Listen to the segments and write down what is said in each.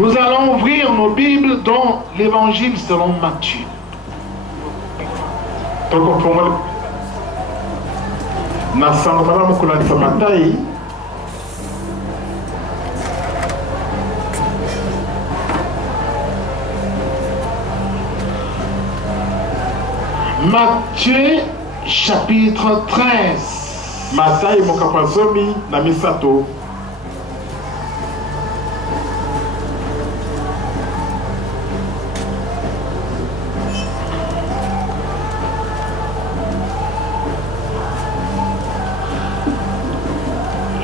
Nous allons ouvrir nos Bibles dans l'Évangile selon Matthieu. Matthieu chapitre 13. Matthieu mokapazomi na misato.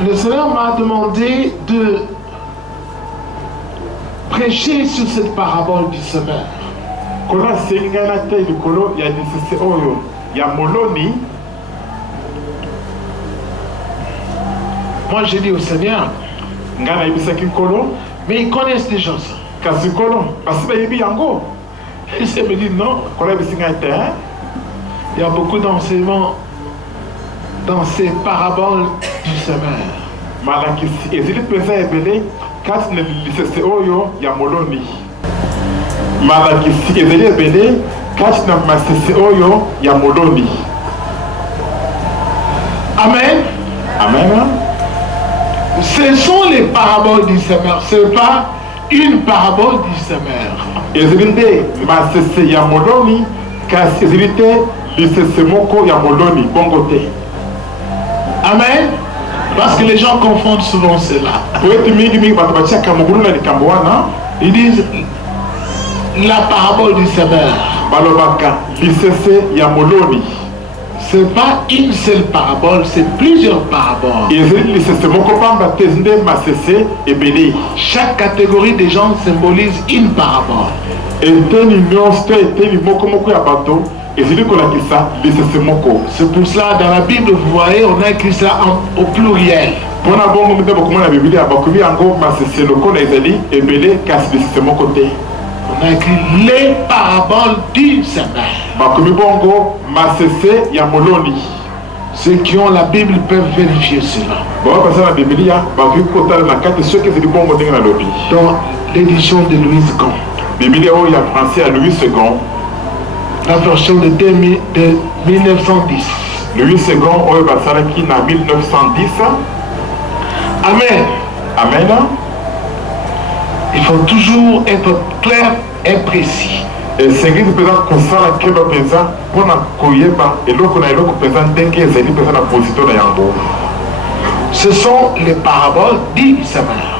Le Seigneur m'a demandé de prêcher sur cette parabole du semeur. Moi j'ai dit au Seigneur, mais ils connaissent déjà ça. Et il me dit non, il y a beaucoup d'enseignements dans ces paraboles du semeur. Amen. Amen. Ce sont les paraboles du semeur, ce n'est pas une parabole du semeur. Amen. Parce que les gens confondent souvent cela. Ils disent la parabole du semeur. Ce n'est pas une seule parabole, c'est plusieurs paraboles. Chaque catégorie des gens symbolise une parabole. C'est pour cela, dans la Bible, vous voyez, on a écrit ça au pluriel. On a écrit les paraboles du semeur. Ceux qui ont la Bible peuvent vérifier cela. Dans l'édition de Louis II. La version de 1910. Louis II, en 1910. Amen. Amen. Il faut toujours être clair et précis. Et c'est ce que ce sont les paraboles du semeur.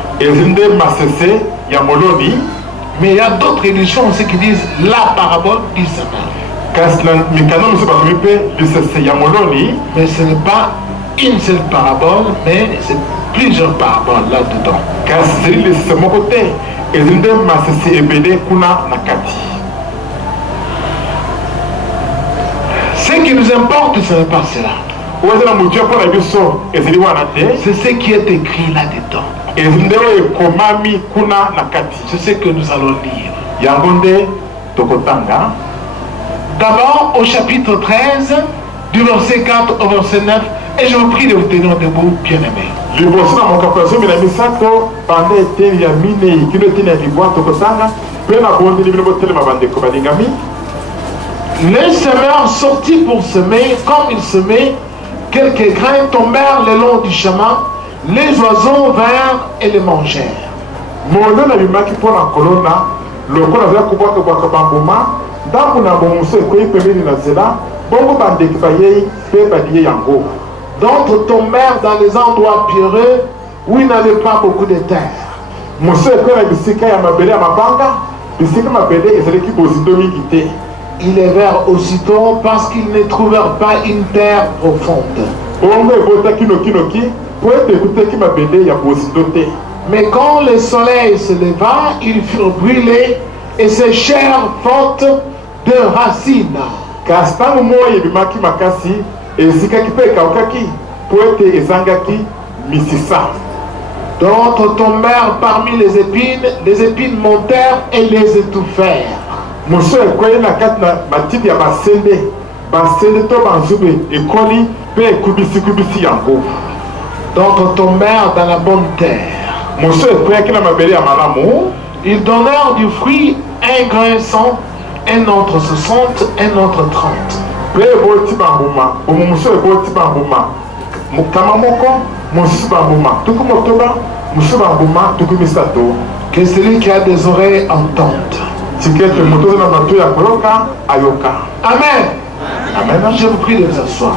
Mais il y a d'autres éditions aussi qui disent la parabole du semeur. Mais ce n'est pas une seule parabole, mais c'est plusieurs paraboles là-dedans. Ce qui nous importe, ce n'est pas cela. C'est ce qui est écrit là-dedans. C'est ce que nous allons lire. D'abord au chapitre 13, du verset 4 au verset 9, et je vous prie de vous tenir debout, bien-aimés. Les semeurs sortis pour semer, comme ils semaient, quelques grains tombèrent le long du chemin, les oiseaux vinrent et les mangèrent. D'autres tombèrent dans les endroits pierreux où il n'avait pas beaucoup de terre. Ils levèrent aussitôt parce qu'ils ne trouvèrent pas une terre profonde. Mais quand le soleil se leva, ils furent brûlés et séchèrent faute de racines. D'autres tombèrent parmi les épines montèrent et les étouffèrent. D'autres tombèrent dans la bonne terre. Ils donnèrent du fruit, un grain 100, un autre 60, un autre 30. Que celui qui a des oreilles entende. Amen. Amen. Je vous prie de vous asseoir.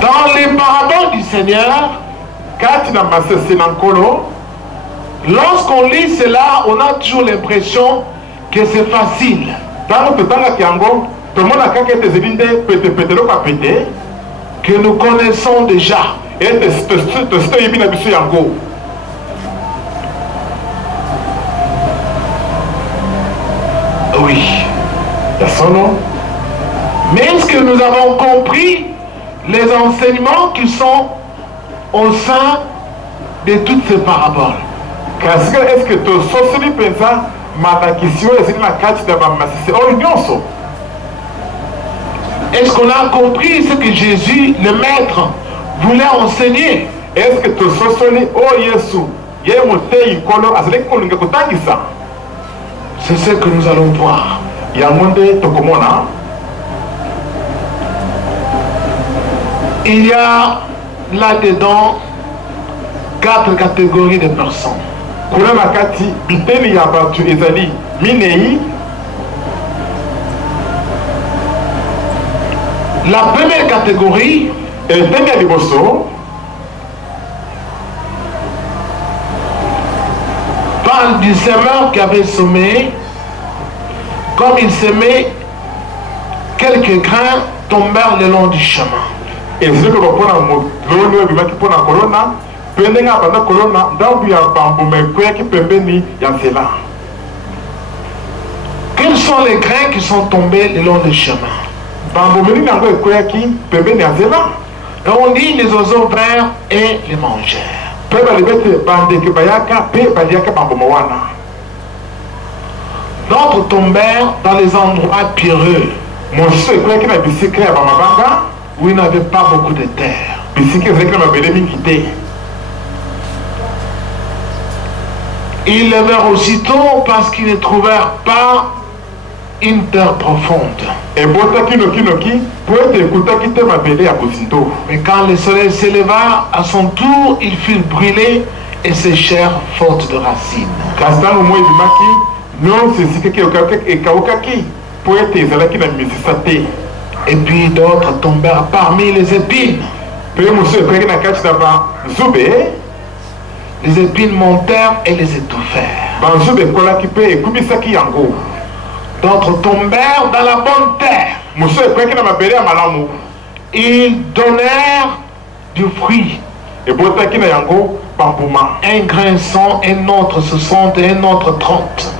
Dans les paraboles du Seigneur, lorsqu'on lit cela, on a toujours l'impression que c'est facile. Que nous connaissons déjà. Oui. Mais est-ce que nous avons compris les enseignements qui sont au sein de toutes ces paraboles? Est-ce que tu est-ce qu'on a compris ce que Jésus, le Maître, voulait enseigner? Est-ce que tu c'est ce que nous allons voir. Il y a là-dedans 4 catégories de personnes. La première catégorie parle du semeur qui avait semé. Comme il semait, quelques grains tombèrent le long du chemin. Quels sont les grains qui sont tombés le long du chemin? Et on dit les oiseaux vinrent et les mangèrent. D'autres tombèrent dans les endroits pierreux où il n'avait pas beaucoup de terre. Ils levèrent aussitôt parce qu'ils ne trouvèrent pas une terre profonde. Mais quand le soleil s'éleva, à son tour, ils furent brûlés et séchèrent faute de racines. Et puis d'autres tombèrent parmi les épines. Les épines montèrent et les étouffèrent. D'autres tombèrent dans la bonne terre. Ils donnèrent du fruit. Un grain 100, un autre 60 et un autre 30.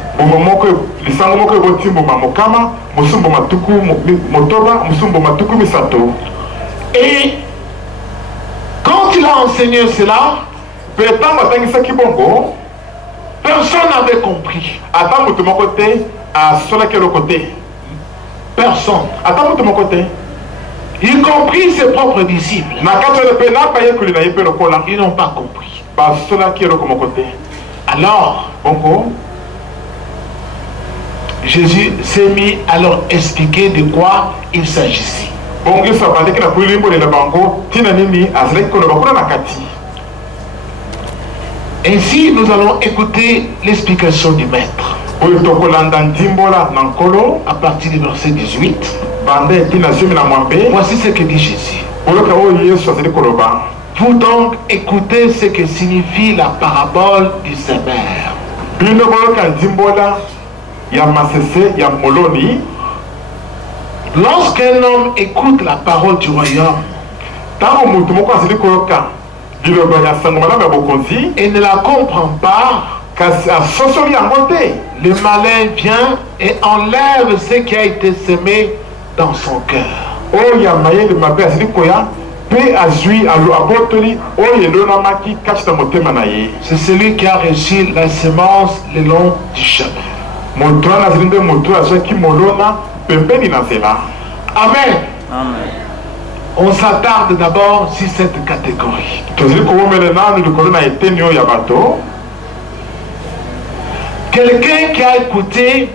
Et quand il a enseigné cela, personne n'avait compris. Personne. Y compris ses propres disciples. Ils n'ont pas compris. Alors, Jésus s'est mis à leur expliquer de quoi il s'agissait. Ainsi, nous allons écouter l'explication du Maître. À partir du verset 18. Voici ce que dit Jésus. Vous donc écoutez ce que signifie la parabole du semeur. Lorsqu'un homme écoute la parole du royaume et ne la comprend pas, le malin vient et enlève ce qui a été semé dans son cœur. C'est celui qui a reçu la semence le long du chemin. pembeni na nzela. Amen. Amen. On s'attarde d'abord sur cette catégorie. Tozali komomela nanu likolo na eteni oyo ya bato. Quelqu'un qui a écouté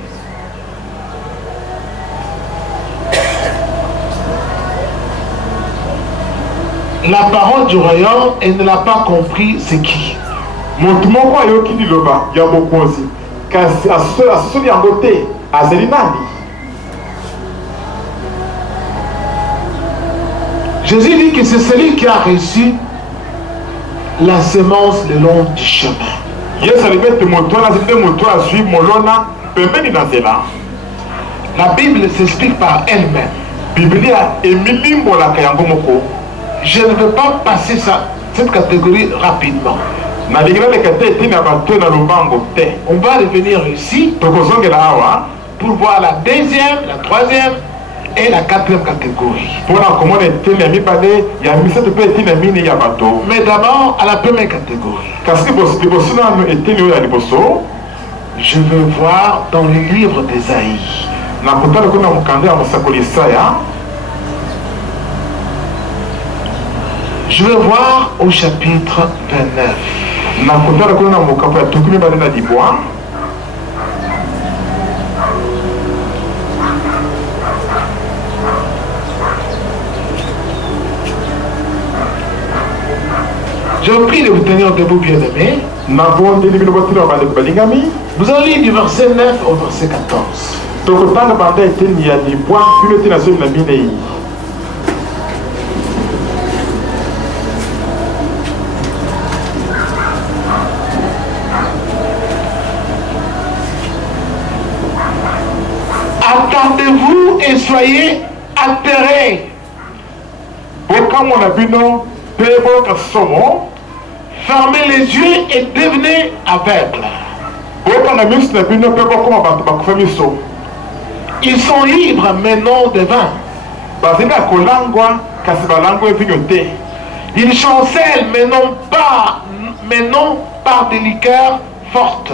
la parole du royaume et ne l'a pas compris, c'est qui? Motu moko ayoki liloba ya bokonzi kasi asosoli yango te, azali nani? Jésus dit que c'est celui qui a reçu la semence le long du chemin. Yesu alibi ete moto wana azali nde moto azwi molona pembeni na nzela. La Bible s'explique par elle-même. Biblia emilimbolaka yango moko. Je ne veux pas passer cette catégorie rapidement. On va revenir ici pour voir la deuxième, la troisième et la quatrième catégorie. Mais d'abord à la première catégorie. Je veux voir dans le livre d'Ésaïe. Je veux voir au chapitre 29. Je vous prie de vous tenir debout, bien-aimés. Vous allez lire du verset 9 au verset 14. Attendez-vous et soyez atterrés. Fermez les yeux et devenez aveugles. Ils sont libres mais non de vin. Ils chancellent mais non par des liqueurs fortes.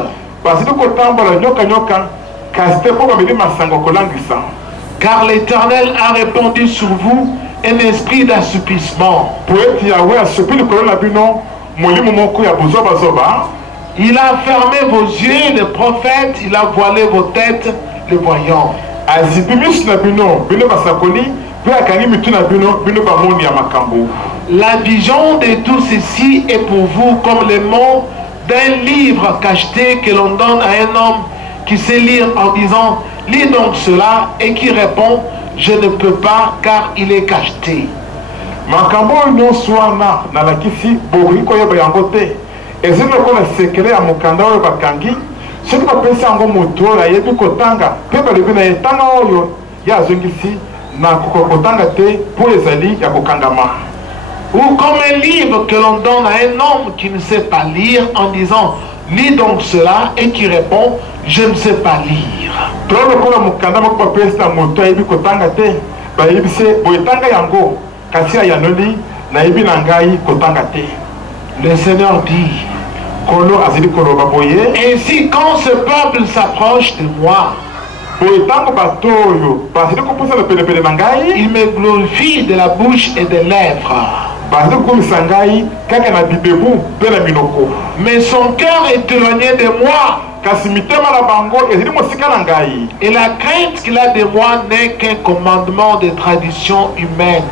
Car l'Éternel a répandu sur vous un esprit d'assoupissement. Il a fermé vos yeux, les prophètes, il a voilé vos têtes, les voyants. La vision de tout ceci est pour vous comme les mots d'un livre cacheté que l'on donne à un homme qui sait lire en disant « Lis donc cela » et qui répond « Je ne peux pas car il est cacheté. » Ou comme un livre que l'on donne à un homme qui ne sait pas lire en disant « Lis donc cela » et qui répond « Je ne sais pas lire. » Le Seigneur dit « Ainsi quand ce peuple s'approche de moi, il me glorifie de la bouche et des lèvres. Mais son cœur est éloigné de moi. Et la crainte qu'il a de moi n'est qu'un commandement de tradition humaine.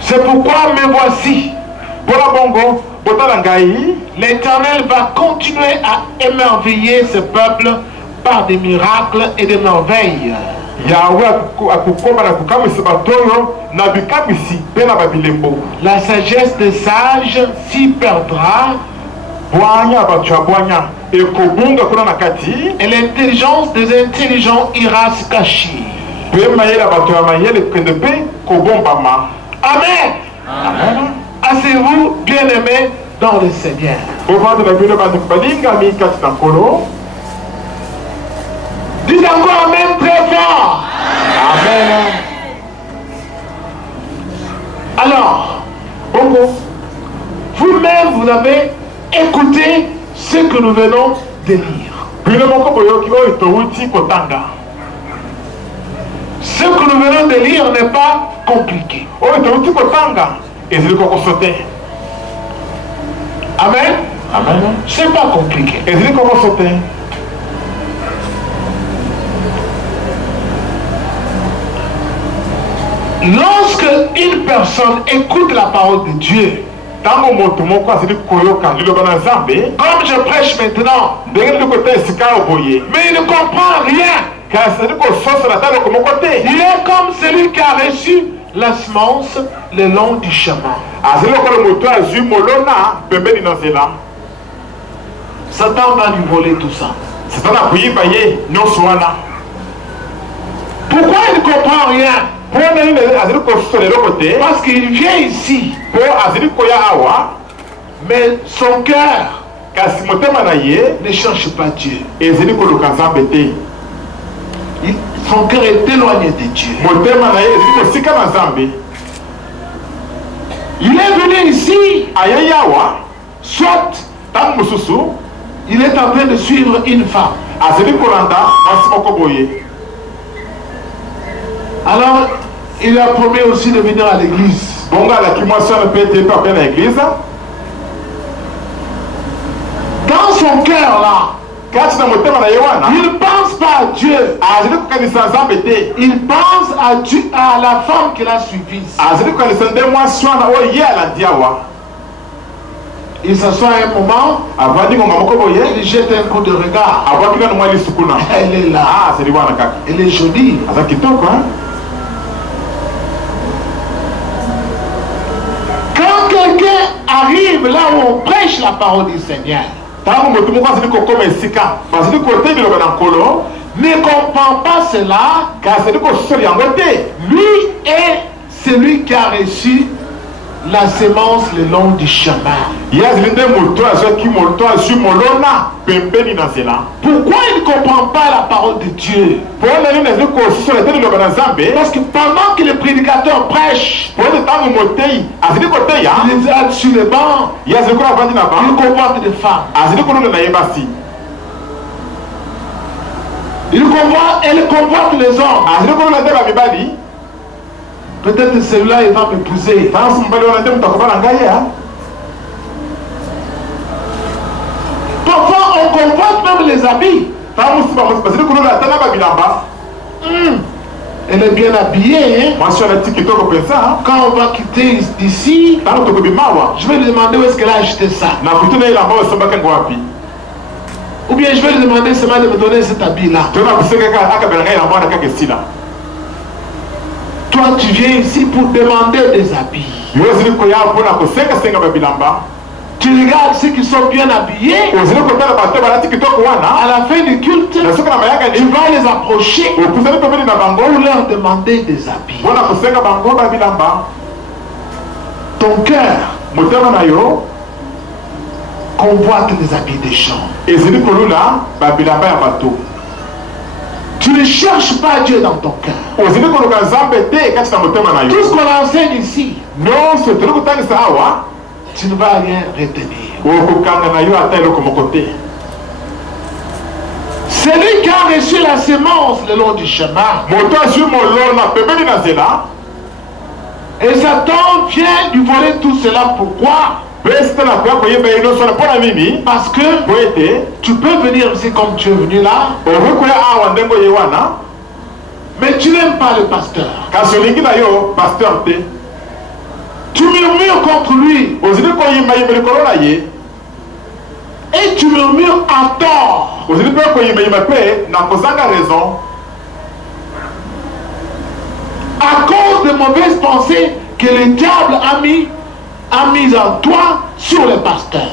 C'est pourquoi me voici. L'Éternel va continuer à émerveiller ce peuple par des miracles et des merveilles. La sagesse des sages s'y perdra et l'intelligence des intelligents ira se cacher. Amen. Amen. Asseyez-vous, bien-aimés, dans le Seigneur. Dites encore Amen très fort. Amen. Alors, vous-même, vous avez écouté ce que nous venons de lire. Ce que nous venons de lire n'est pas compliqué. Amen. Amen. C'est pas compliqué. Lorsque une personne écoute la parole de Dieu, comme je prêche maintenant, mais il ne comprend rien. Il est comme celui qui a reçu la semence le long du chemin. Satan va lui voler tout ça. Pourquoi il ne comprend rien? Parce qu'il vient ici, mais son cœur ne cherche pas Dieu. Son cœur est éloigné de Dieu. Il est venu ici, soit il est en train de suivre une femme. Alors, il a promis aussi de venir à l'église. Dans son cœur là, il ne pense pas à Dieu. Il pense à Dieu, à la femme qu'il a suivie. Il s'assoit un moment, il jette un coup de regard. Elle est là. Elle est jolie. Quand quelqu'un arrive là où on prêche la parole du Seigneur, ne comprend pas cela, lui est celui qui a reçu la semence le long du chemin. Pourquoi il ne comprend pas la parole de Dieu? Parce que pendant que le prédicateur prêche, il est sur le banc, il convoite des femmes. Elle convoite les hommes. Peut-être celui-là, il va m'épouser. Parfois, on convoite même les habits. Elle est bien habillée. Hein? Quand on va quitter d'ici, je vais lui demander où est-ce qu'elle a acheté ça. Ou bien je vais lui demander seulement de me donner cet habit-là. Toi, tu viens ici pour demander des habits. Tu regardes ceux qui sont bien habillés. À la fin du culte, tu vas les approcher pour leur demander des habits. Ton cœur convoite les habits des gens. Tu ne cherches pas Dieu dans ton cœur. Tout ce qu'on enseigne ici, tu ne vas rien retenir. Celui qui a reçu la semence le long du chemin, et Satan vient lui voler tout cela. Pourquoi? Parce que tu peux venir ici comme tu es venu là, mais tu n'aimes pas le pasteur. Tu murmures contre lui. Et tu murmures à tort. À cause de mauvaises pensées que le diable a mis en toi sur le pasteur.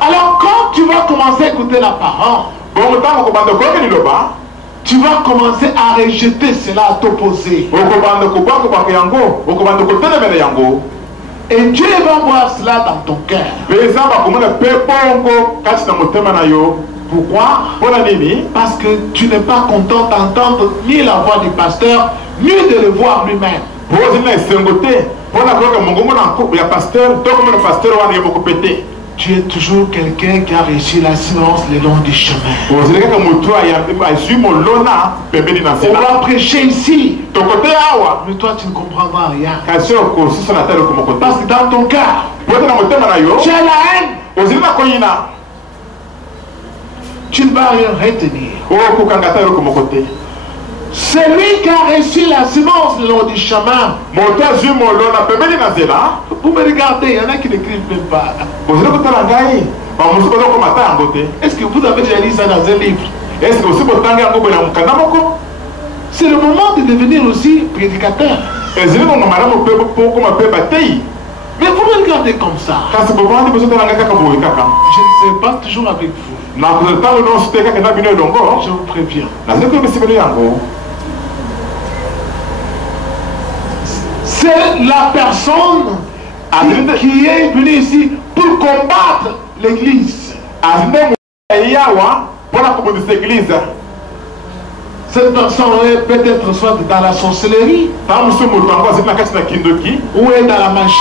Alors quand tu vas commencer à écouter la parole, tu vas commencer à rejeter cela, à t'opposer. Et Dieu va voir cela dans ton cœur. Pourquoi? Parce que tu n'es pas content d'entendre ni la voix du pasteur, ni de le voir lui-même. Tu es toujours quelqu'un qui a réussi la silence le long du chemin. On va prêcher ici. Mais toi, tu ne comprendras rien. Parce que dans ton cœur, tu as la haine. Tu ne vas rien retenir. Celui qui a reçu la semence le long du chemin. Vous me regardez, il y en a qui n'écrivent même pas. Est-ce que vous avez déjà lu ça dans un livre? C'est le moment de devenir aussi prédicateur. Mais vous me regardez comme ça. Je ne serai pas toujours avec vous. Je vous préviens. C'est la personne qui est venue ici pour combattre l'église. Cette personne est peut-être soit dans la sorcellerie ou est dans la magie.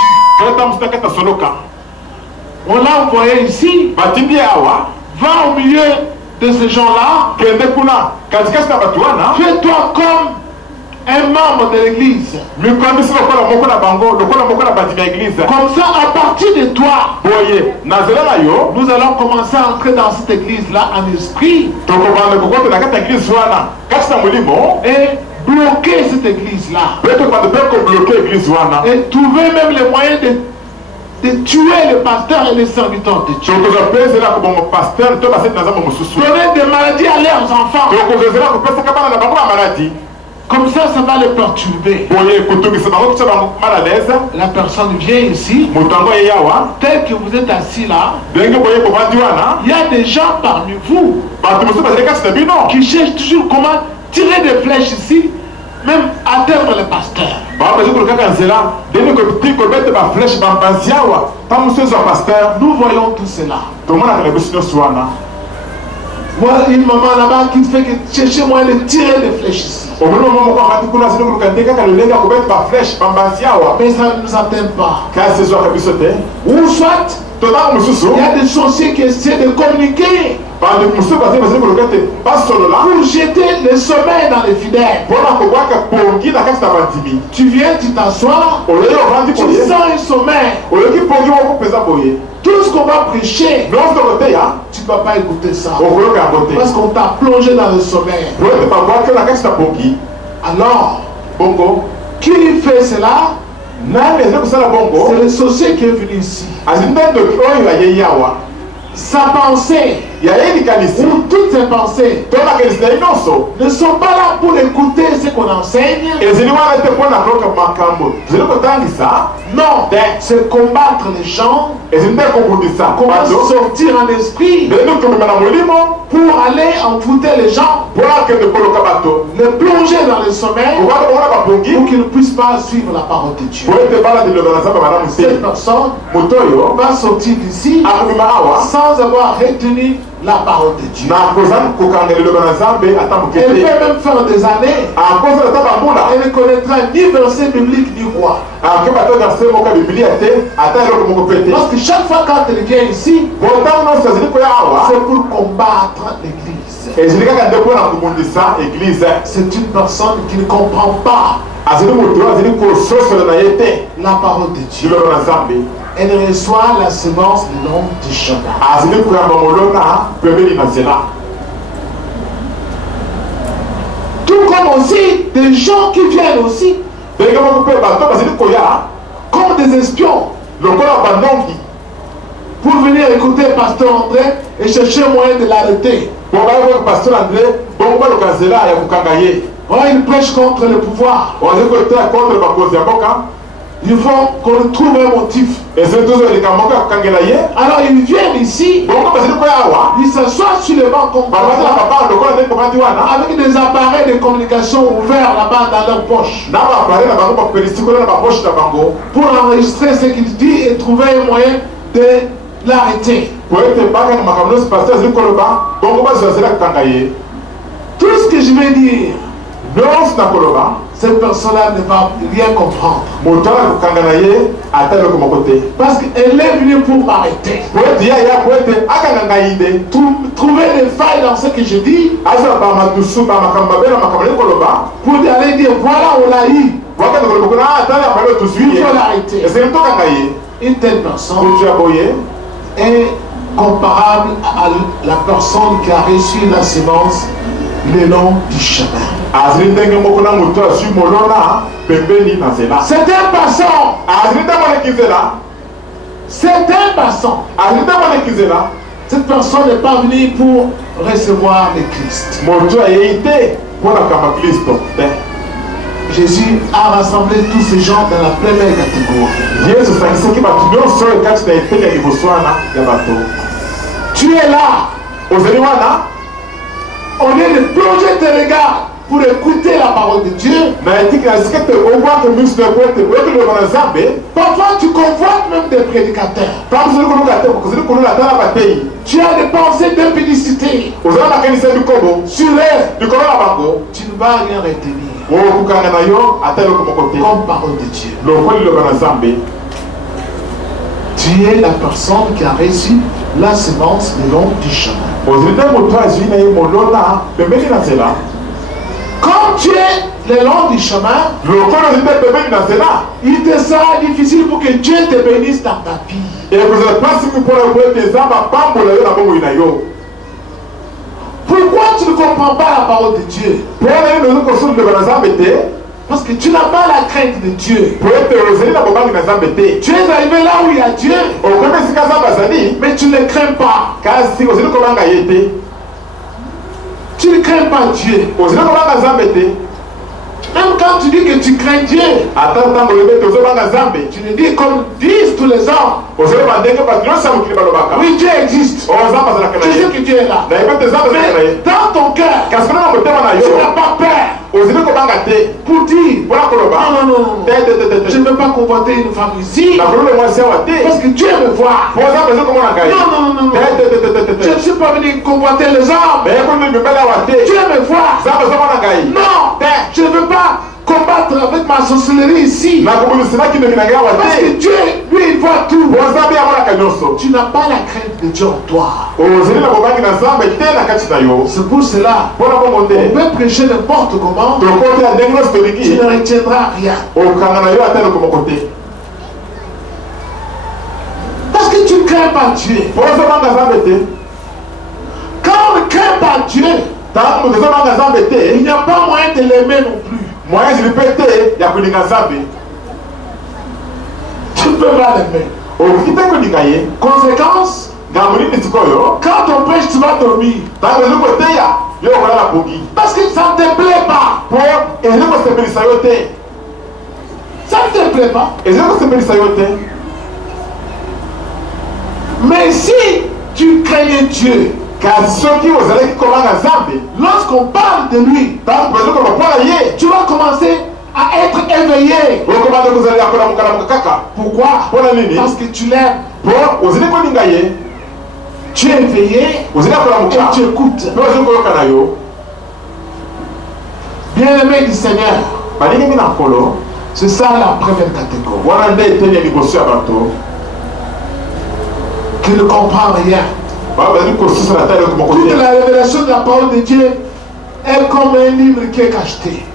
On l'a envoyé ici. Va au milieu de ces gens-là. Fais-toi comme un membre de l'église. Comme ça, à partir de toi, nous allons commencer à entrer dans cette église-là en esprit et bloquer cette église-là. Et trouver même les moyens de tuer le pasteur et les serviteurs de Dieu. Donner des maladies à leurs enfants. Comme ça, ça va les perturber. La personne vient ici, tel que vous êtes assis là. Il y a des gens parmi vous qui cherchent toujours comment tirer des flèches ici, même atteindre le pasteur. Nous voyons tout cela. Moi, une maman là-bas qui fait que chercher moi de tirer des flèches ici. Mais ça ne nous atteint pas. Ou soit, il y a des sorciers qui essaient de communiquer pour jeter le sommeil dans les fidèles. Tu viens, tu t'assois, tu sens un sommeil. Tout ce qu'on va prêcher, tu ne vas pas écouter ça. Parce qu'on t'a plongé dans le sommeil. Alors, qui fait cela? C'est le sorcier qui est venu ici. Sa pensée, ou toutes ses pensées, ne sont pas là pour écouter ce qu'on enseigne. Non, c'est combattre les gens, comment sortir en esprit pour aller envoûter les gens, les plonger dans le sommeil pour qu'ils ne puissent pas suivre la parole de Dieu. Cette personne va sortir d'ici sans avoir retenu la parole de Dieu. Elle peut même faire des années. Elle ne connaîtra ni verset biblique ni roi. Parce que chaque fois quand elle vient ici, c'est pour combattre l'église. C'est une personne qui ne comprend pas la parole de Dieu. Elle reçoit la semence le long du chemin. Tout comme aussi des gens qui viennent aussi comme des espions pour venir écouter Pasteur André et chercher moyen de l'arrêter. Il prêche contre le pouvoir. Il faut qu'on trouve un motif. Alors ils viennent ici, ils s'assoient sur le banc avec des appareils de communication ouverts là-bas dans leur poche pour enregistrer ce qu'il dit et trouver un moyen de l'arrêter. Tout ce que je vais dire, cette personne-là ne va rien comprendre. Parce qu'elle est venue pour m'arrêter. Trouver des failles dans ce que je dis. Pour aller dire, voilà, on l'a eu. Il faut l'arrêter. Une telle personne est comparable à la personne qui a reçu la sémence le long du chemin. C'est un passant. C'est un passant. Cette personne n'est pas venue pour recevoir le Christ. Jésus a rassemblé tous ces gens dans la première catégorie. Tu es là. Au lieu de plonger tes regards pour écouter la parole de Dieu, parfois tu convoites même des prédicateurs. Tu as des pensées d'impudicité sur eux. Tu ne vas rien retenir comme parole de Dieu. Tu es la personne qui a reçu la sémence le long du chemin. Quand tu es le long du chemin, il te sera difficile pour que Dieu te bénisse dans ta vie. Pourquoi tu ne comprends pas la parole de Dieu? Parce que tu n'as pas la crainte de Dieu. Tu es arrivé là où il y a Dieu, mais tu ne le crains pas. Tu ne crains pas Dieu. Même quand tu dis que tu crains Dieu, tu ne dis comme disent tous les hommes. Oui, Dieu existe. Tu sais que Dieu est là. Mais dans ton cœur, tu n'as pas peur pour dire non, je ne veux pas convoiter une femme ici parce que Dieu me voit. Non, je ne suis pas venu convoiter les hommes. Dieu me voit. Non, je ne veux pas combattre avec ma sorcellerie ici. Parce que Dieu, lui, il voit tout. Tu n'as pas la crainte de Dieu en toi. C'est pour cela on peut prêcher n'importe comment. Tu ne retiendras rien. Parce que tu ne crains pas Dieu. Quand on ne craint pas Dieu, il n'y a pas moyen de l'aimer non plus. Tu ne peux pas l'aimer. Conséquence, quand on prêche, tu vas dormir. Parce que ça ne te plaît pas. Ça ne te plaît pas. Mais si tu craignais Dieu, lorsqu'on parle de lui, tu vas commencer à être éveillé. Pourquoi? Parce que tu l'aimes. Tu es éveillé et tu écoutes. Bien-aimé du Seigneur, c'est ça la première catégorie. Qui ne comprend rien. Toute la révélation de la parole de Dieu est comme un livre qui est cacheté.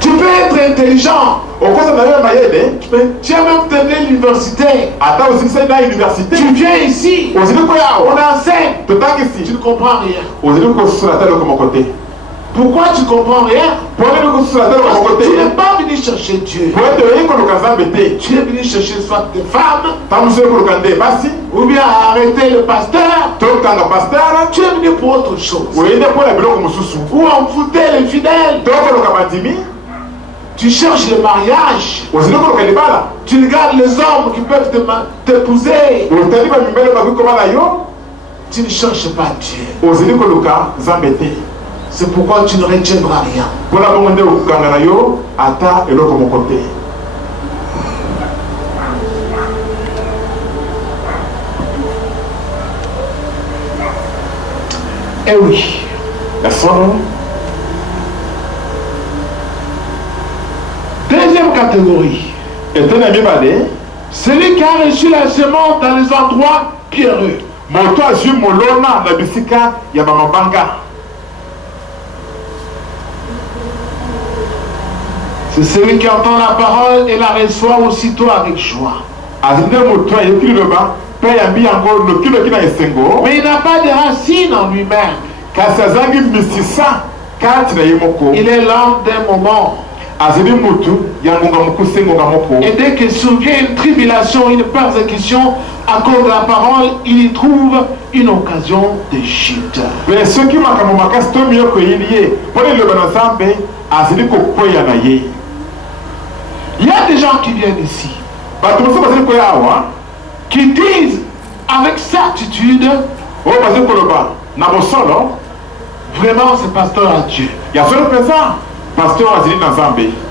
Tu peux être intelligent. Tu as même terminé l'université. Tu viens ici. On enseigne. Tu ne comprends rien. Pourquoi tu ne comprends rien? Parce que tu n'es pas venu chercher Dieu. Tu es venu chercher soit des femmes, ou bien arrêter le pasteur. Tu es venu pour autre chose. Ou envoûter les fidèles. Tu cherches le mariage. Tu regardes les hommes qui peuvent t'épouser. Tu ne cherches pas Dieu. C'est pourquoi tu ne retiendras rien. Eh oui. La solo. Deuxième catégorie. Et ton ami balé. Celui qui a reçu la semence dans les endroits pierreux. Moto a su molona na bisika ya bamabanga. C'est celui qui entend la parole et la reçoit aussitôt avec joie. Mais il n'a pas de racine en lui-même. Il est l'homme d'un moment. Et dès qu'il survient une tribulation, une persécution à cause de la parole, il y trouve une occasion de chute. Il y a des gens qui viennent ici, qui disent avec certitude, vraiment c'est pasteur à Dieu.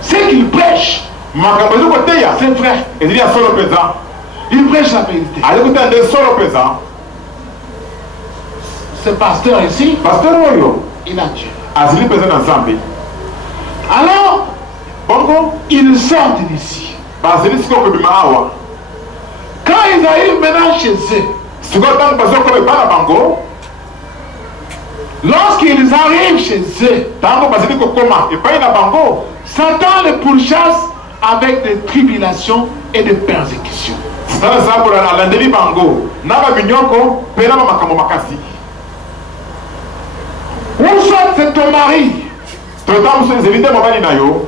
Ce qu'il prêche, c'est vrai. Il prêche la vérité. Ce pasteur ici, il a Dieu. Alors, ils sortent d'ici. Quand ils arrivent maintenant chez eux, lorsqu'ils arrivent chez eux, Satan les pourchasse avec des tribulations et des persécutions. Ou soit c'est ton mari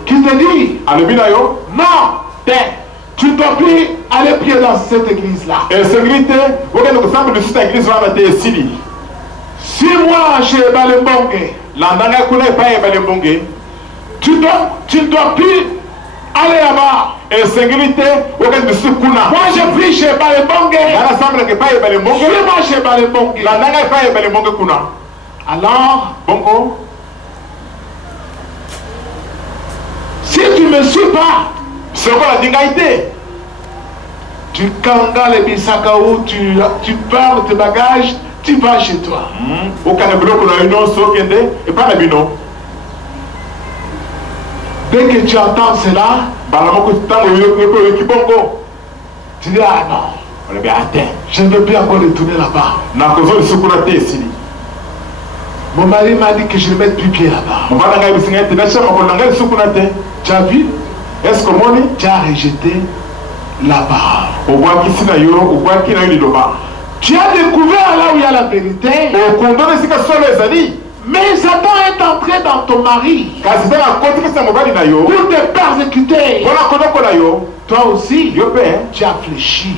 qui te dit, non, tu ne dois plus aller prier dans cette église-là. Si moi chez Balembongue, tu ne dois plus aller là-bas. Moi je prie chez Balembongue. Suis-moi chez Balembongue. Alors, si tu ne me suis pas, tu kangas les bisakaou, tu pars tes bagages, tu vas chez toi. Dès que tu entends cela, tu dis ah non, je ne veux plus encore retourner là-bas. Mon mari m'a dit que je ne mette plus pied là-bas. Tu as vu? Est-ce que tu as rejeté la parole? Tu as découvert là où il y a la vérité. Mais Satan est entré dans ton mari pour te persécuter. Toi aussi, tu as fléchi.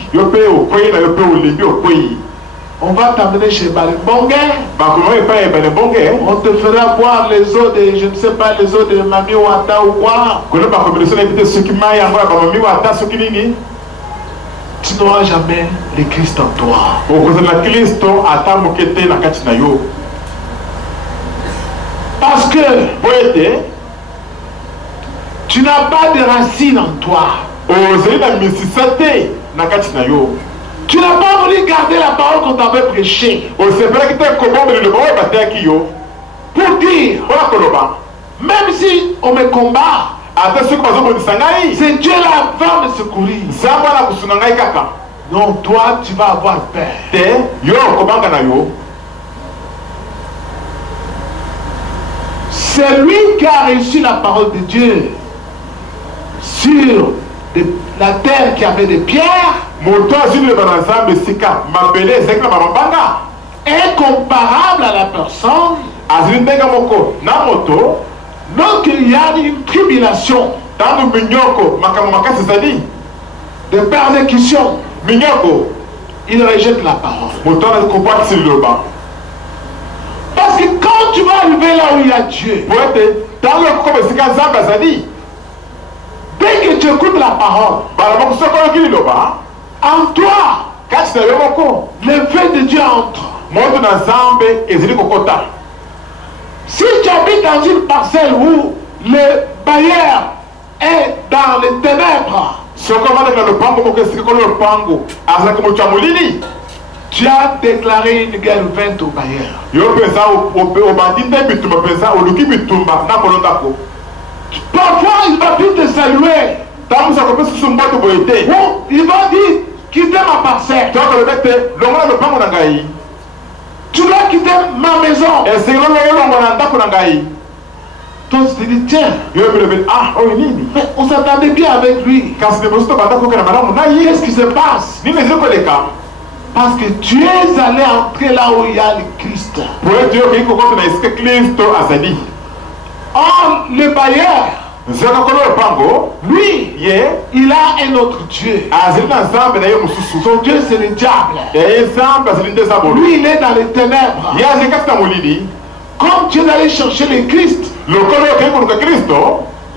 On va t'amener chez Balembongue. On te fera boire les eaux de, je ne sais pas, les eaux de Mami Wata ou quoi. Tu n'auras jamais le Christ en toi. Parce que tu n'as pas de racines en toi. Tu n'as pas voulu garder la parole qu'on t'avait prêchée. Pour dire, même si on me combat, c'est Dieu là va me secourir. Non, toi tu vas avoir peur. C'est lui qui a reçu la parole de Dieu sur la terre qui avait des pierres. Incomparable à la personne. Donc il y a une tribulation, de persécution. Il rejette la parole. Parce que quand tu vas arriver là où il y a Dieu, dès que tu écoutes la parole, en toi, l'effet de Dieu entre. Si tu habites dans une parcelle où le bailleur est dans les ténèbres, Tu as déclaré une guerre ouverte au bailleur. Parfois, il va plus te saluer. Bon, il va dire, quittez ma parcelle. Tu dois quitter ma maison. Toi, tu te dis, tiens, mais on s'attendait bien avec lui. Qu'est-ce qui se passe? Parce que tu es allé entrer là où il y a le Christ. Or, le bailleur, lui, il a un autre Dieu. Son Dieu, c'est le diable. Lui, il est dans les ténèbres. Comme tu es allé chercher le Christ,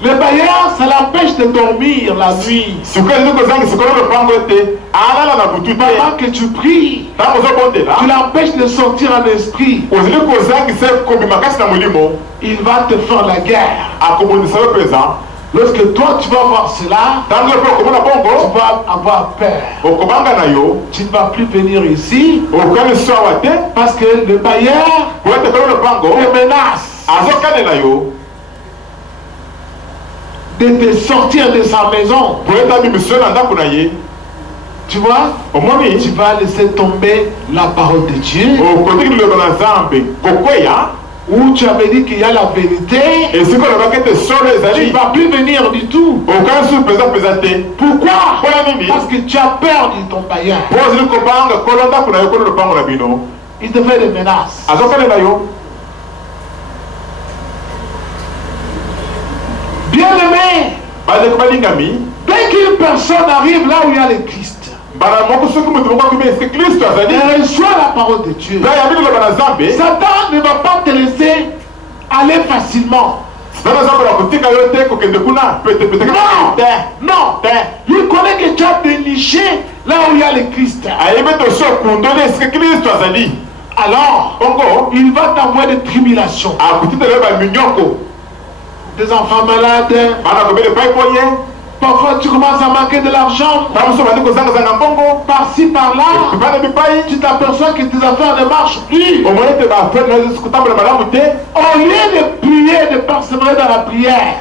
le bailleur, ça l'empêche de dormir la nuit. Pendant que tu pries, tu l'empêches de sortir en esprit. Il va te faire la guerre. Lorsque toi tu vas voir cela, tu vas avoir peur. Tu ne vas plus venir ici parce que le bailleur te menace de te sortir de sa maison. Tu vois, tu vas laisser tomber la parole de Dieu. Où tu avais dit qu'il y a la vérité, tu ne vas plus venir du tout. Pourquoi? Parce que tu as peur de ton bailleur. Il te fait des menaces. Bien aimé, dès qu'une personne arrive là où il y a le Christ, elle reçoit la parole de Dieu. Satan ne va pas te laisser aller facilement. Non, il connaît que tu as déniché là où il y a le Christ. Alors, il va t'envoyer des tribulations. Des enfants malades. Parfois tu commences à manquer de l'argent. Par-ci, par-là. Tu t'aperçois que tes affaires ne marchent plus. Au lieu de prier, de persévérer dans la prière,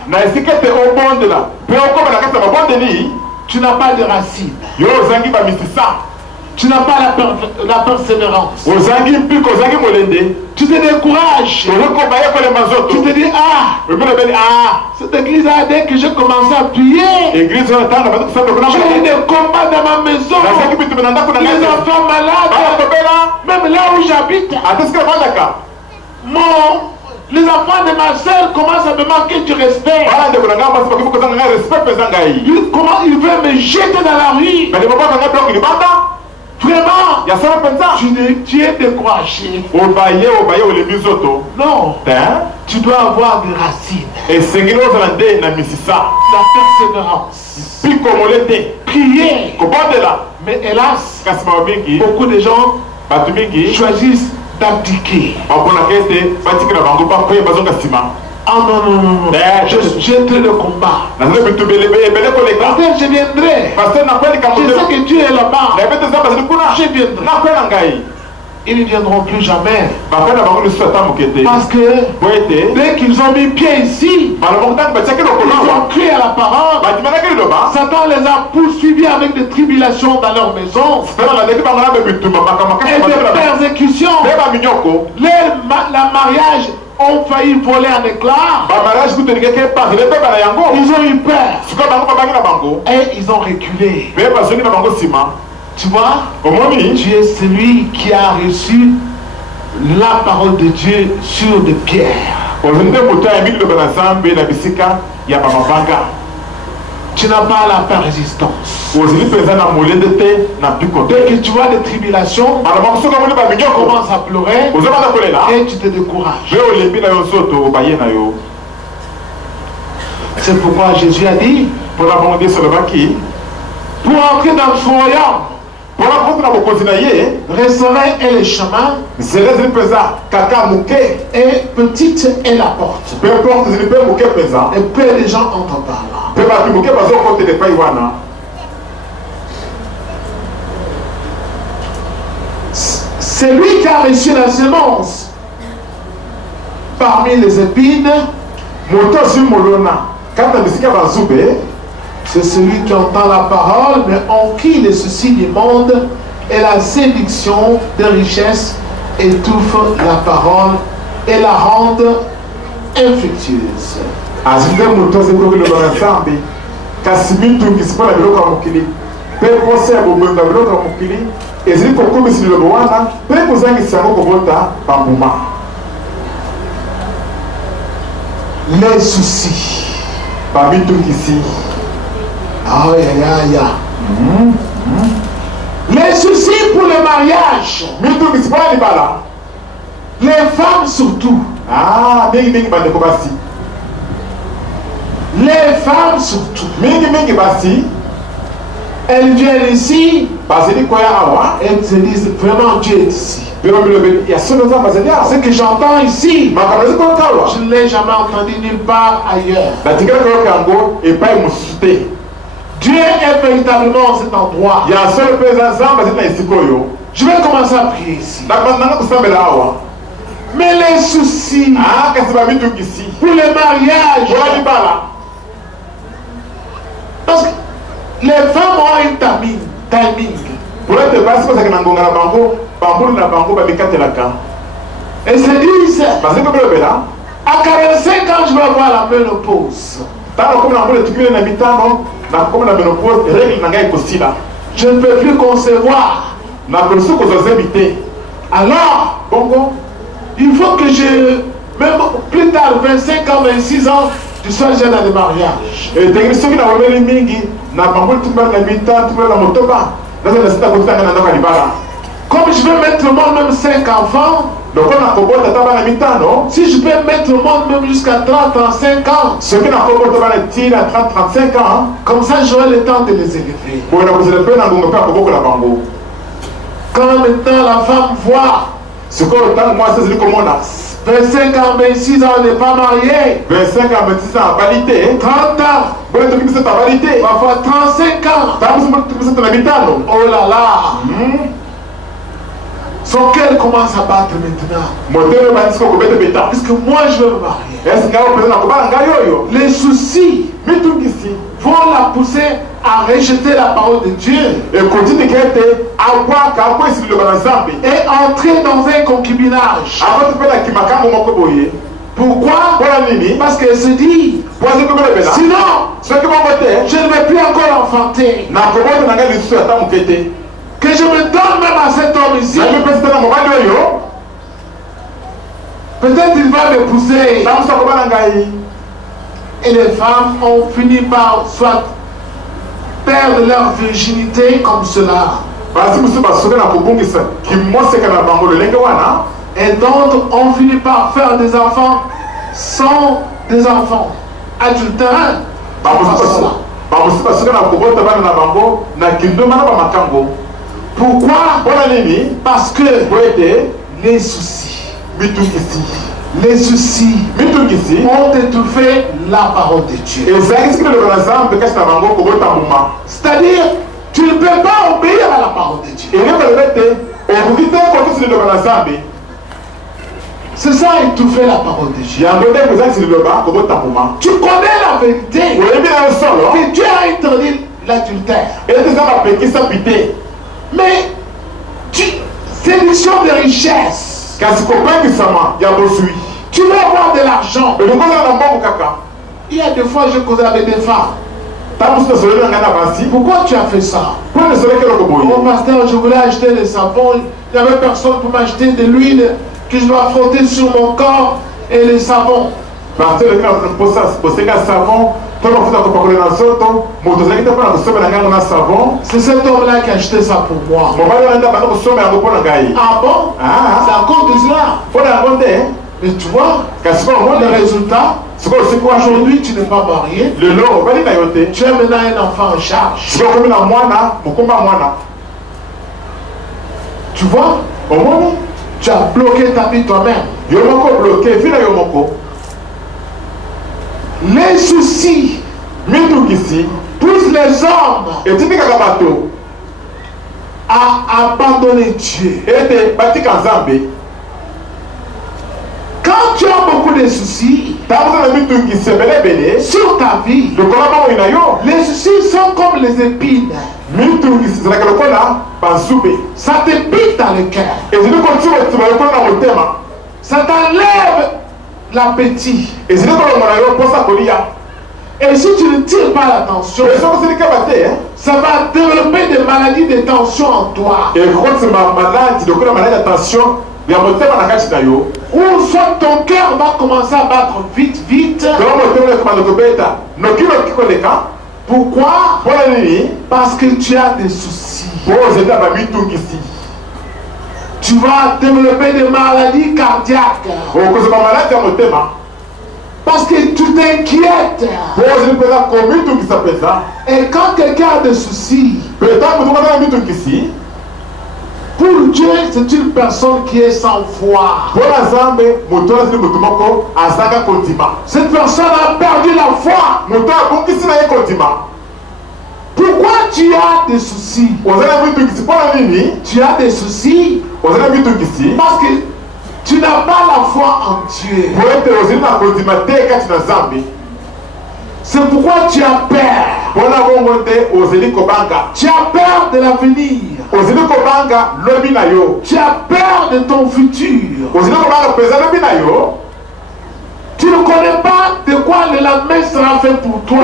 tu n'as pas de racines. Tu n'as pas la persévérance. Tu te décourages. Tu te dis, cette église, dès que j'ai commencé à prier, j'ai eu des combats dans ma maison. Les enfants malades, même là où j'habite. Les enfants de ma soeur commencent à me manquer du respect. Ils veulent me jeter dans la rue. Vraiment, tu es découragé. Non, tu dois avoir des racines. La persévérance. Prier. Mais hélas, beaucoup de gens choisissent d'abdiquer. Ah non. J'ai entré le combat. Je viendrai. Je sais que Dieu est là-bas. Je viendrai. Ils ne viendront plus jamais. Parce que dès qu'ils ont mis pied ici, ils ont cru à la parole. Satan les a poursuivis avec des tribulations dans leur maison et des persécutions. La mariage ont failli voler en éclats. Ils ont eu peur et ils ont reculé. Tu vois, tu es celui qui a reçu la parole de Dieu sur des pierres. Tu n'as pas la résistance. Dès que tu vois des tribulations, tu commences à pleurer et tu te décourages. C'est pourquoi Jésus a dit, pour entrer dans son royaume, restaurant est le chemin et petite est la porte. Et peu de gens entrent par là. C'est lui qui a reçu la semence parmi les épines. C'est celui qui entend la parole, mais en qui les soucis du monde et la séduction des richesses étouffent la parole et la rendent infructueuse. Les soucis. Ah, les soucis pour le mariage. Les femmes surtout. Les femmes surtout. Elles viennent ici. Elles se disent vraiment Dieu est ici. Ce que j'entends ici, je ne l'ai jamais entendu nulle part ailleurs. Dieu est véritablement cet endroit. Je vais commencer à prier ici. Mais les soucis pour le mariage, parce que les femmes ont un timing. Et se disent, à 45 ans, je vais avoir la ménopause. Je ne peux plus concevoir. Alors, il faut que je, même plus tard, 25 ans, 26 ans, je sois jeune à le mariage. Comme je veux mettre au monde même 5 enfants, si je peux mettre au monde même jusqu'à 30-35 ans, comme ça j'aurai le temps de les élever. Quand maintenant la femme voit 25 ans, 26 ans, on n'est pas marié. 25 ans, 26 ans, validé. 30 ans. Parfois 35 ans. Oh là là. Son cœur commence à battre maintenant. Parce que moi je veux me marier. Les soucis vont la pousser à rejeter la parole de Dieu et entrer dans un concubinage. Pourquoi? Parce qu'elle se dit, sinon je ne vais plus encore enfanter. Que je me donne même à cet homme ici. Peut-être il va m'épouser. Et les femmes ont fini par soit perdre leur virginité comme cela. Et d'autres ont fini par faire des enfants sans des enfants adultérins. Pourquoi? Parce que les soucis ont étouffé la parole de Dieu. C'est-à-dire, tu ne peux pas obéir à la parole de Dieu. C'est ça, étouffer la parole de Dieu. Tu connais la vérité. Que Dieu a interdit l'adultère. Mais séduction de richesse. Tu veux avoir de l'argent. Il y a des fois, je causais avec des femmes. Pourquoi tu as fait ça? Oh pasteur, je voulais acheter des savons. Il n'y avait personne pour m'acheter de l'huile que je dois frotter sur mon corps et les savons. C'est cet homme-là qui a acheté ça pour moi. Ah bon? C'est à cause de cela. Mais tu vois, le résultat, aujourd'hui tu n'es pas marié. Tu as maintenant un enfant en charge. Tu vois? Tu as bloqué ta vie toi-même. Les soucis poussent les hommes a abandonné Dieu. Quand tu as beaucoup de soucis sur ta vie, les soucis sont comme les épines. Ça te pique dans le cœur. Ça t'enlève l'appétit. Et si tu ne tires pas l'attention, ça va développer des maladies de tension en toi. Ou soit ton cœur va commencer à battre vite, vite. Pourquoi? Parce que tu as des soucis. Tu vas développer des maladies cardiaques. Parce que tu t'inquiètes. Et quand quelqu'un a des soucis, pour Dieu, c'est une personne qui est sans foi. Cette personne a perdu la foi. Pourquoi tu as des soucis? Tu as des soucis parce que tu n'as pas la foi en Dieu. C'est pourquoi tu as peur. Tu as peur de l'avenir. Tu as peur de ton futur. Tu ne connais pas de quoi le lendemain sera fait pour toi.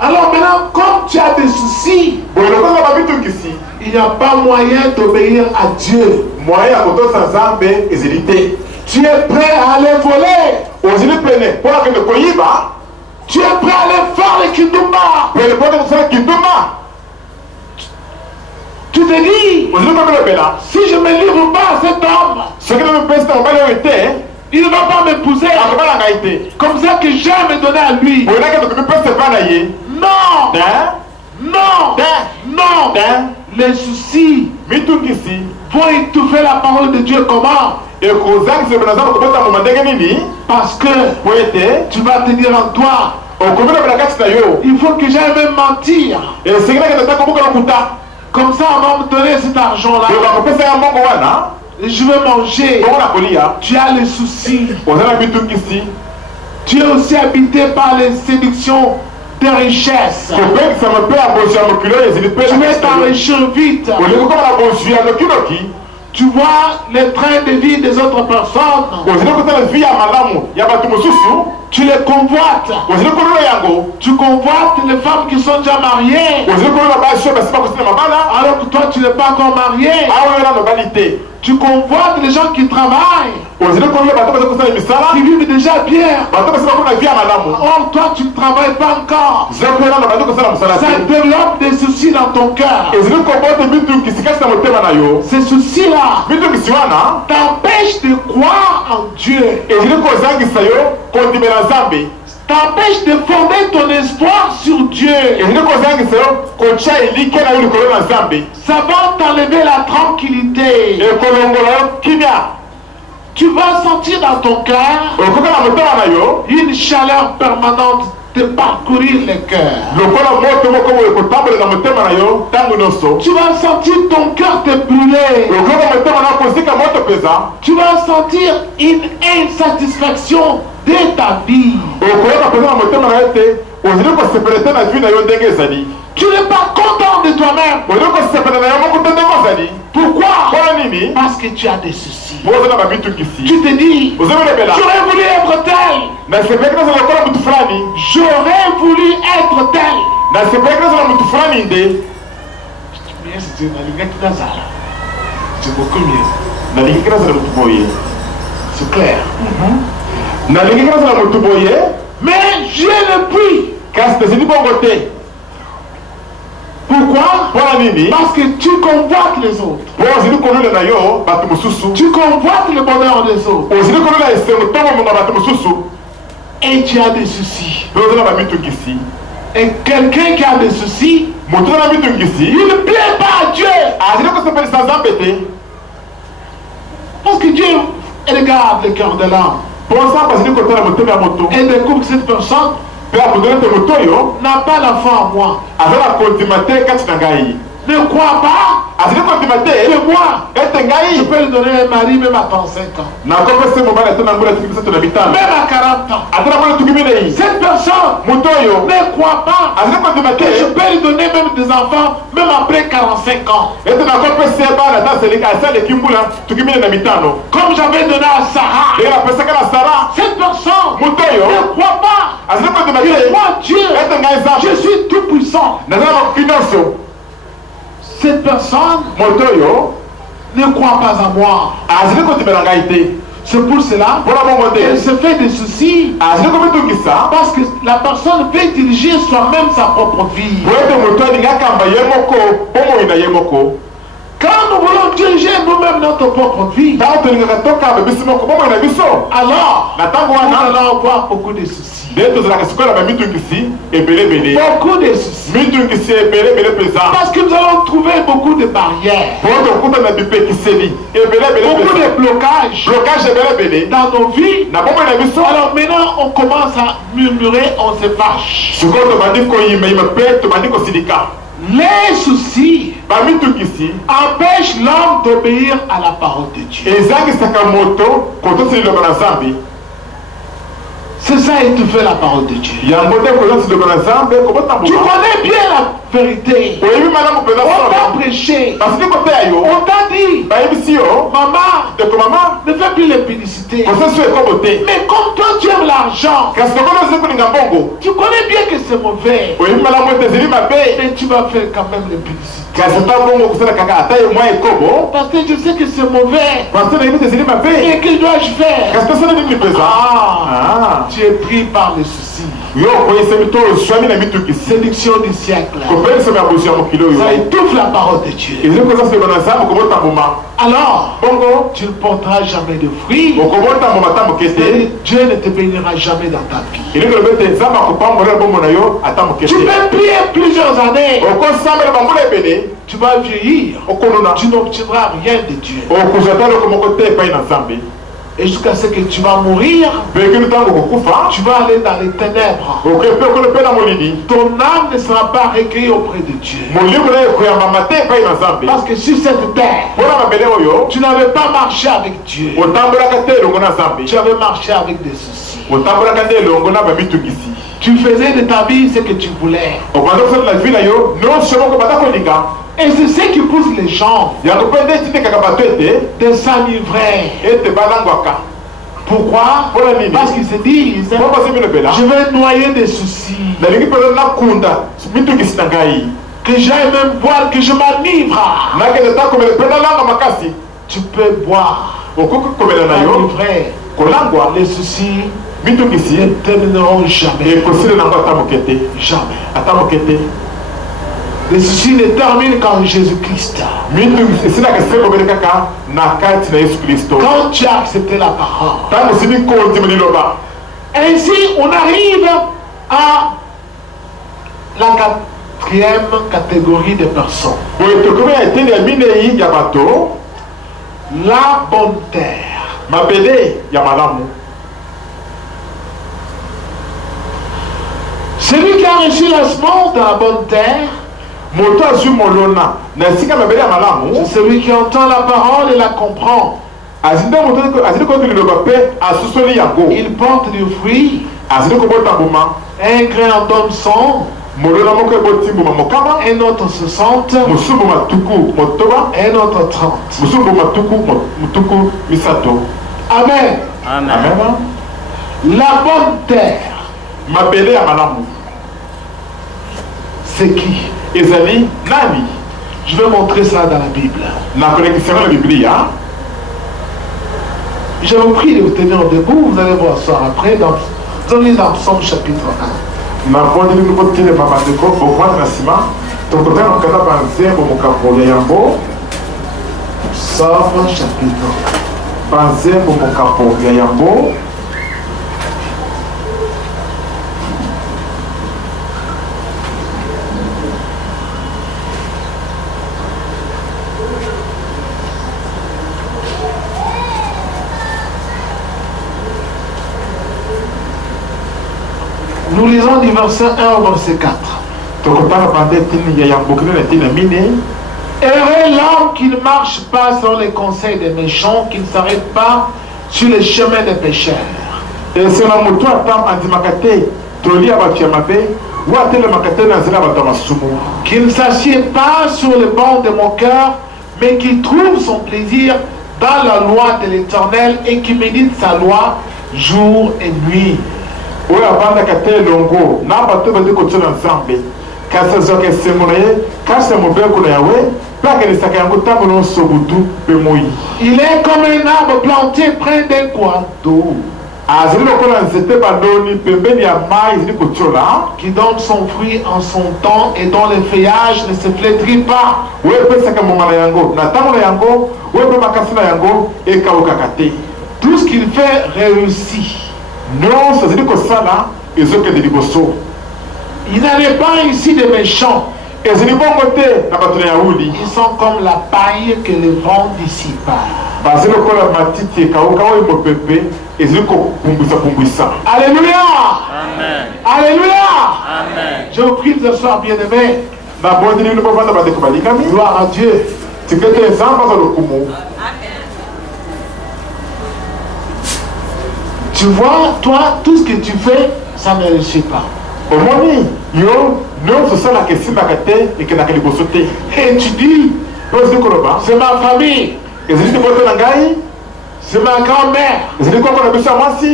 Alors maintenant, comme tu as des soucis, il n'y a pas moyen d'obéir à Dieu. Tu es prêt à aller voler. Tu es prêt à aller faire le Kindumba. Tu te dis, si je ne me livre pas à cet homme, il ne va pas m'épouser. Comme ça que j'ai à me donner à lui. Non. Non. Non. Les soucis vont étouffer la parole de Dieu. Comment? Parce que tu vas te dire en toi, il faut que j'aille même mentir. Comme ça, on va me donner cet argent-là. Je veux manger. Tu as les soucis. Tu es aussi habité par les séductions des richesses. Tu veux t'enrichir vite. Tu vois les trains de vie des autres personnes. Tu les convoites. Tu convoites les femmes qui sont déjà mariées. Alors que toi tu n'es pas encore marié. Tu convoites les gens qui travaillent, qui vivent déjà bien. Or toi tu ne travailles pas encore. Ça développe des soucis dans ton cœur. Ces soucis-là t'empêchent de croire en Dieu. T'empêche de fonder ton espoir sur Dieu. Ça va t'enlever la tranquillité. Tu vas sentir dans ton cœur une chaleur permanente de parcourir le cœur. Tu vas sentir ton cœur te brûler. Tu vas sentir une insatisfaction de ta vie. Tu n'es pas content de toi-même. Pourquoi? Parce que tu as des soucis. Tu te dis, j'aurais voulu être tel. J'aurais voulu être tel. C'est beaucoup mieux. C'est clair. Mais Dieu ne prie. Pourquoi? Parce que tu convoites les autres. Tu convoites le bonheur des autres. Et tu as des soucis. Et quelqu'un qui a des soucis, il ne plaît pas à Dieu. Parce que Dieu regarde le cœur de l'homme. Et découvre que cette personne n'a pas la foi en moi. Ne crois pas que moi, je peux lui donner un mari même à 35 ans. Même à 40 ans. Cette personne ne croit pas que je peux lui donner même des enfants même après 45 ans. Comme j'avais donné à Sarah. Cette personne ne croit pas que moi, Dieu, je suis tout puissant. Cette personne ne croit pas à moi. C'est pour cela qu'elle se fait des soucis. Parce que la personne veut diriger soi-même sa propre vie. Quand nous voulons diriger nous-mêmes notre propre vie, alors nous allons avoir beaucoup de soucis. Beaucoup de soucis. Parce que nous allons trouver beaucoup de barrières. Beaucoup de blocages dans nos vies. Alors maintenant on commence à murmurer, on se fâche. Les soucis empêchent l'homme d'obéir à la parole de Dieu. C'est ça étouffer la parole de Dieu. Tu connais bien la vérité. On t'a prêché. On t'a dit, maman, ne fais plus les publicités. Mais comme toi tu aimes l'argent, tu connais bien que c'est mauvais. Mais tu vas faire quand même les publicités. Parce que je sais que c'est mauvais. Et que dois-je faire? Tu es pris par les soucis. Séduction du siècle. Ça étouffe la parole de Dieu. Alors, tu ne porteras jamais de fruits. Et Dieu ne te bénira jamais dans ta vie. Tu peux prier plusieurs années. Tu vas vieillir. Tu n'obtiendras rien de Dieu. Et jusqu'à ce que tu vas mourir, tu vas aller dans les ténèbres. Ton âme ne sera pas recueillie auprès de Dieu. Parce que sur cette terre, tu n'avais pas marché avec Dieu. Tu avais marché avec des soucis. Tu faisais de ta vie ce que tu voulais. Et c'est ce qui pousse les gens de s'enivrer. Pourquoi? Parce qu'ils se disent, je vais noyer des soucis. Que j'aille même boire, que je m'enivre. Tu peux boire. T'enivrer. Les soucis ne termineront jamais. Jamais. Les soucis ne terminent qu'en Jésus-Christ. Quand tu as accepté la parole. Ainsi, on arrive à la quatrième catégorie de personnes. La bonne terre. Celui qui a reçu la semence dans la bonne terre, c'est celui qui entend la parole et la comprend. Il porte du fruit. Un grain en donne 100. Un autre 60. Un autre 30. Amen. Amen. La bonne terre. C'est qui? Je vais montrer ça dans la Bible. Je vous prie de vous tenir debout. Vous allez voir ça après. Nous allons lire dans Psaume chapitre 1. Psaume chapitre 1. Nous lisons du verset 1 au verset 4. Heureux l'homme qui ne marche pas selon les conseils des méchants, qui ne s'arrête pas sur les chemins des pécheurs. Qui ne s'assied pas sur le banc de moqueurs, mais qui trouve son plaisir dans la loi de l'Éternel et qui médite sa loi jour et nuit. Il est comme un arbre planté près d'un coin d'eau, qui donne son fruit en son temps et dont le feuillage ne se flétrit pas. Tout ce qu'il fait réussit. Il n'avait pas ici de méchants. Ils sont comme la paille que le vent dissipe. Alléluia. Amen. Alléluia. Amen. Je vous prie ce soir, bien-aimés. Gloire à Dieu. Tu vois, toi, tout ce que tu fais, ça ne réussit pas. Et tu dis, c'est ma famille, c'est ma grand-mère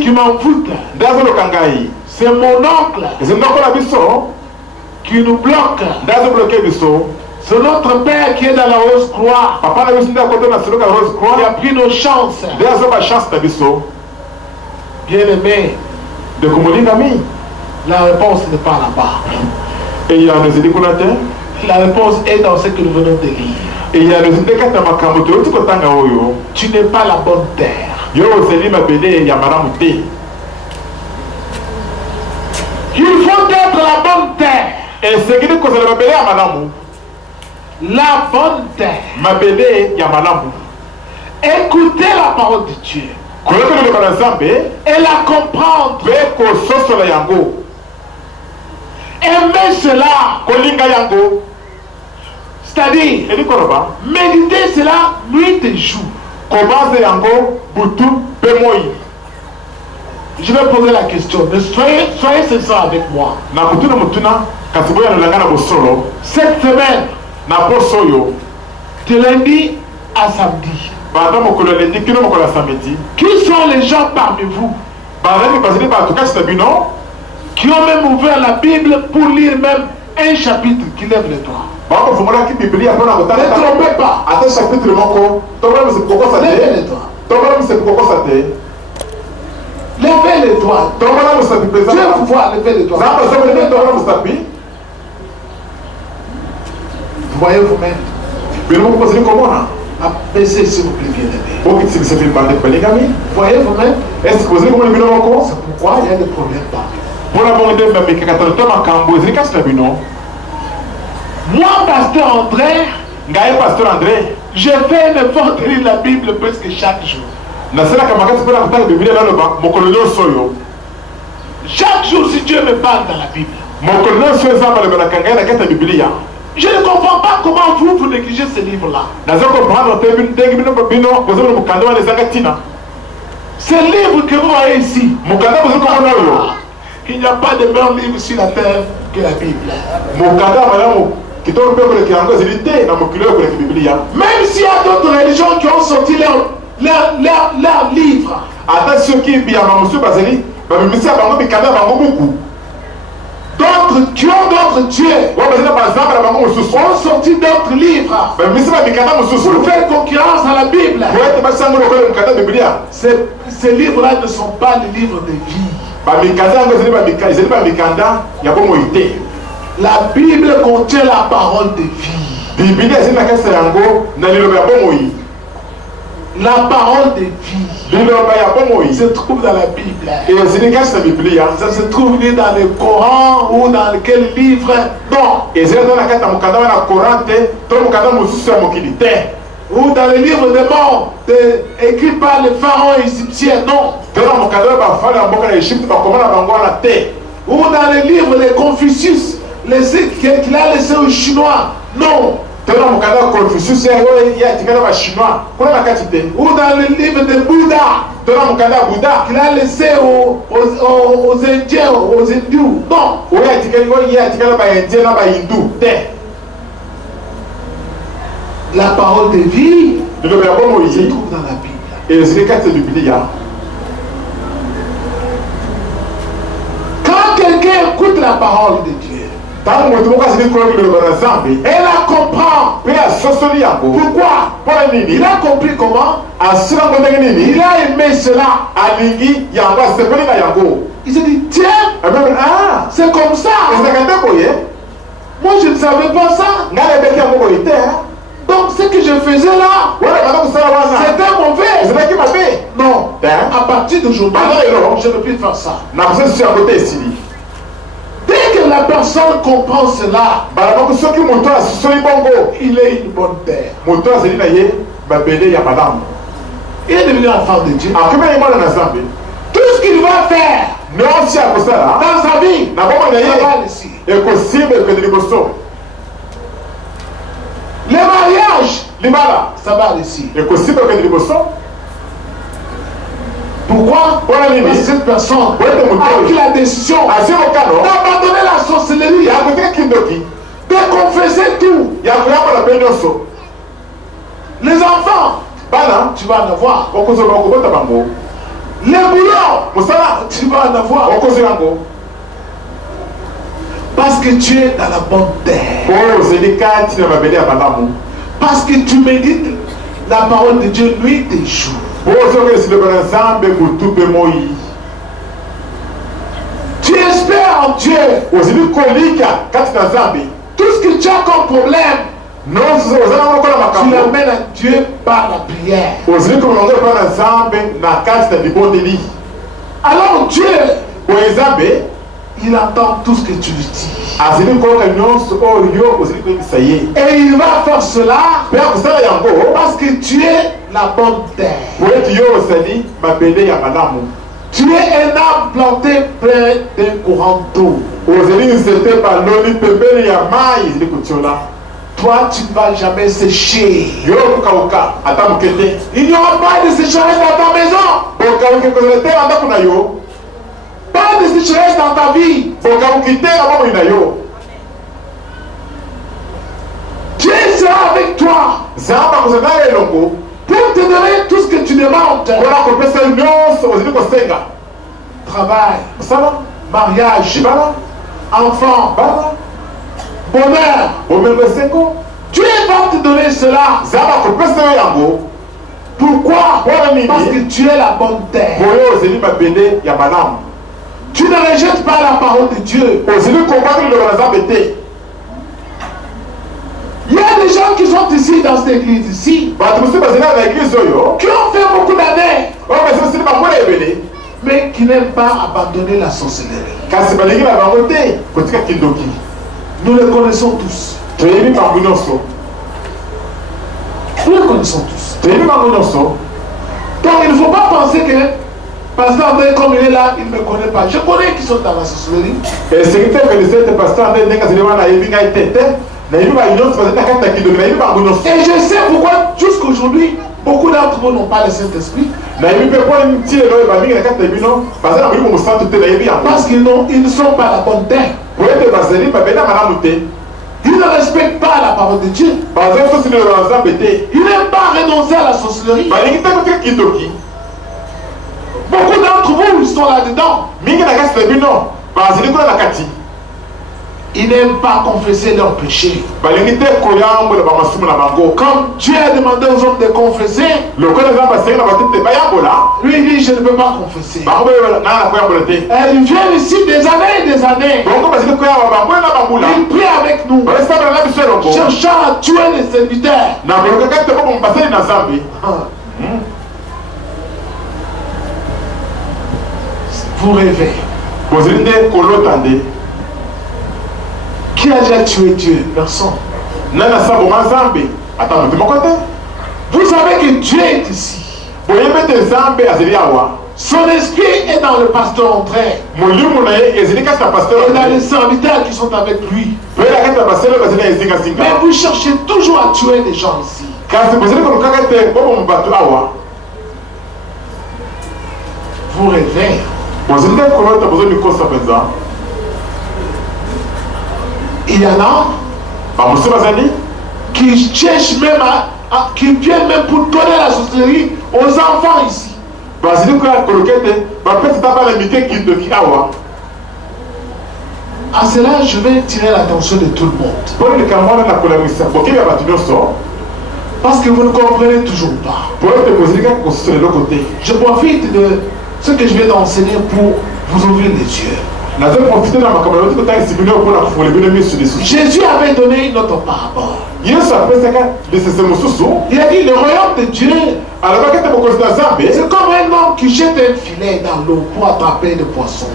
qui m'en fout. C'est mon oncle qui nous bloque. C'est notre père qui est dans la rose croix, qui a pris nos chances. Bien aimé, la réponse n'est pas là-bas. La réponse est dans ce que nous venons de lire. Tu n'es pas la bonne terre. Il faut être la bonne terre. La bonne terre. Écoutez la parole de Dieu et la comprendre. Aimer cela, c'est-à-dire méditer cela nuit et jour. Je vais poser la question, mais soyez sincères avec moi. Cette semaine, de lundi à samedi, qui sont les gens parmi vous qui ont même ouvert la Bible pour lire même un chapitre qui lève les doigts? Ne trompez pas. Levez les doigts. Levez les doigts. Dieu vous voit, levez les doigts. Vous voyez vous-même. Abaissez s'il vous plaît, bien-aimé. Voyez vous-même. C'est pourquoi il y a des problèmes partout. Moi, pasteur André, je fais un effort de lire la Bible presque chaque jour. Chaque jour, si Dieu me parle dans la Bible, je ne comprends pas comment vous négligez ce livre-là. Ce livre que vous voyez ici, il n'y a pas de meilleur livre sur la terre que la Bible. Même s'il y a d'autres religions qui ont sorti leur livre, d'autres dieux ont sorti d'autres livres pour faire concurrence à la Bible. Ces livres-là ne sont pas les livres de vie. La Bible contient la parole de vie. La parole de vie se trouve dans la Bible. Ça se trouve ni dans le Coran ou dans quel livre. Non. Ou dans le livre des morts écrit par les pharaons égyptiens. Non. Ou dans les livres de Confucius, qu'il a laissé aux Chinois. Non. Ou dans le livre de Bouddha, qu'il a laissé aux Indiens, aux hindous. Non. La parole de vie se trouve dans la Bible. Quand quelqu'un écoute la parole de Dieu, elle la comprend. Pourquoi? Il a compris comment? Il a aimé cela. Il s'est dit, tiens, c'est comme ça. Moi je ne savais pas ça. Donc ce que je faisais là, c'était mauvais. Non. À partir d'aujourd'hui, je ne peux plus faire ça. Dès que la personne comprend cela, il est une bonne terre. Il est devenu enfant de Dieu. Tout ce qu'il va faire dans sa vie, ça va ici. Les mariages, ça va ici. Pourquoi? Parce que cette personne a pris la décision d'abandonner la sorcellerie, de confesser tout. Les enfants, tu vas en avoir. Les boulots, tu vas en avoir. Parce que tu es dans la bonne terre. Parce que tu médites la parole de Dieu nuit et jour. Tu espères en Dieu. Tout ce que tu as comme problème, tu l'amènes à Dieu par la prière. Alors Dieu, il entend tout ce que tu lui dis. Et il va faire cela parce que tu es la bonne terre. Tu es un arbre planté près d'un courant d'eau. Toi, tu ne vas jamais sécher. Il n'y aura pas de sécheresse dans ta maison. Pas de sécheresse dans ta vie. Dieu sera avec toi pour te donner tout ce que tu demandes. Travail, mariage, enfant, bonheur. Dieu va te donner cela. Pourquoi? Parce que tu es la bonne terre. Tu ne rejettes pas la parole de Dieu. Il y a des gens qui sont ici dans cette église ici, qui ont fait beaucoup d'années, mais qui n'aiment pas abandonner la sorcellerie. Nous le connaissons tous. Nous le connaissons tous. Donc il ne faut pas penser que Pasteur André, comme il est là, il ne me connaît pas. Je connais qui sont dans la sorcellerie. Et je sais pourquoi jusqu'aujourd'hui, beaucoup d'entre vous n'ont pas le Saint-Esprit. Parce qu'ils ne sont pas la bonne terre. Ils ne respectent pas la parole de Dieu. Ils n'aiment pas renoncer à la sorcellerie. Beaucoup d'entre vous sont là-dedans. Ils n'aiment pas confesser leurs péchés. Comme Dieu a demandé aux hommes de confesser, lui il dit je ne peux pas confesser. Ils viennent ici des années et des années. Ils prient avec nous, cherchant à tuer les serviteurs. Vous rêvez. Qui a déjà tué Dieu? Personne. Vous savez que Dieu est ici. Son esprit est dans le pasteur André. Et dans les serviteurs qui sont avec lui. Mais vous cherchez toujours à tuer des gens ici. Vous rêvez. Il y en a qui cherchent même qui viennent même pour donner la sorcellerie aux enfants ici. À cela, je vais tirer l'attention de tout le monde. Parce que vous ne comprenez toujours pas. Je profite de ce que je viens d'enseigner pour vous ouvrir les yeux. Jésus avait donné une autre parabole. Il a dit le royaume de Dieu, c'est comme un homme qui jette un filet dans l'eau pour attraper des poissons.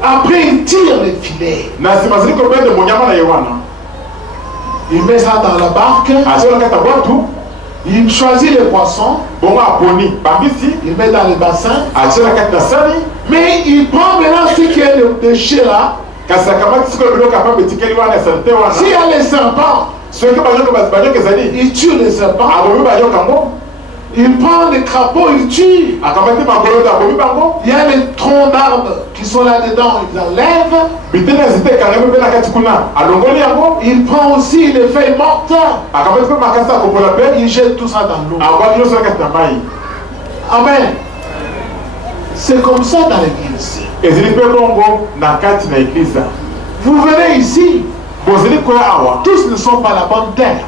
Après il tire le filet. Il met ça dans la barque. Il choisit les poissons. Il met dans le bassin. Mais il prend maintenant ce qui est le déchet là. S'il y a les serpents, il tue les serpents. Il prend les crapauds, il tue. Il y a les troncs d'arbres qui sont là-dedans, il enlève. Il prend aussi les feuilles mortes. Il jette tout ça dans l'eau. Amen. C'est comme ça dans l'église. Vous venez ici. Tous ne sont pas la bonne terre.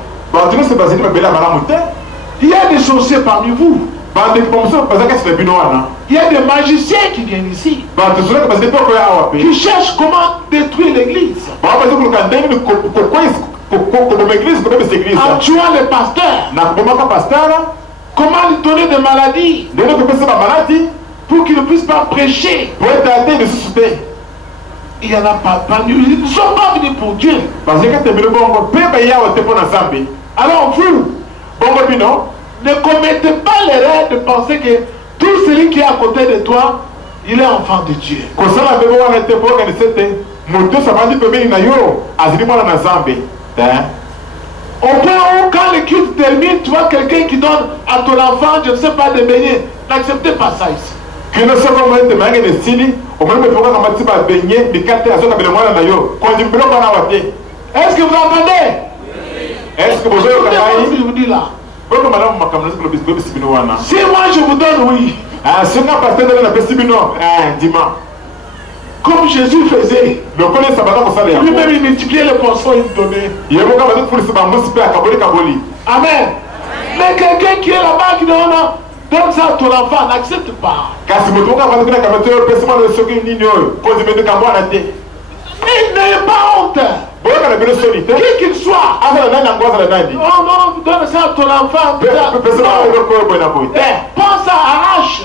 Il y a des sorciers parmi vous. Il y a des magiciens qui viennent ici. Qui cherchent comment détruire l'église. En tuant les pasteurs. Comment lui donner des maladies. Pour qu'ils ne puissent pas prêcher. Il n'y en a pas. Ils ne sont pas venus pour Dieu. Alors vous, ne commettez pas l'erreur de penser que tout celui qui est à côté de toi, il est enfant de Dieu. Au point où quand le culte termine, tu vois quelqu'un qui donne à ton enfant, je ne sais pas, des beignets. N'acceptez pas ça ici. Est-ce que vous entendez? Est-ce que vous dis là? Si moi je vous donne oui. Comme Jésus faisait. Lui-même il multipliait les poissons, il donnait. Amen. Mais quelqu'un qui est là-bas qui donne ça à ton enfant, n'accepte pas. Mais n'ayez pas honte. Qui qu'il soit. Oh non, donne ça à ton enfant. Pense à arrache.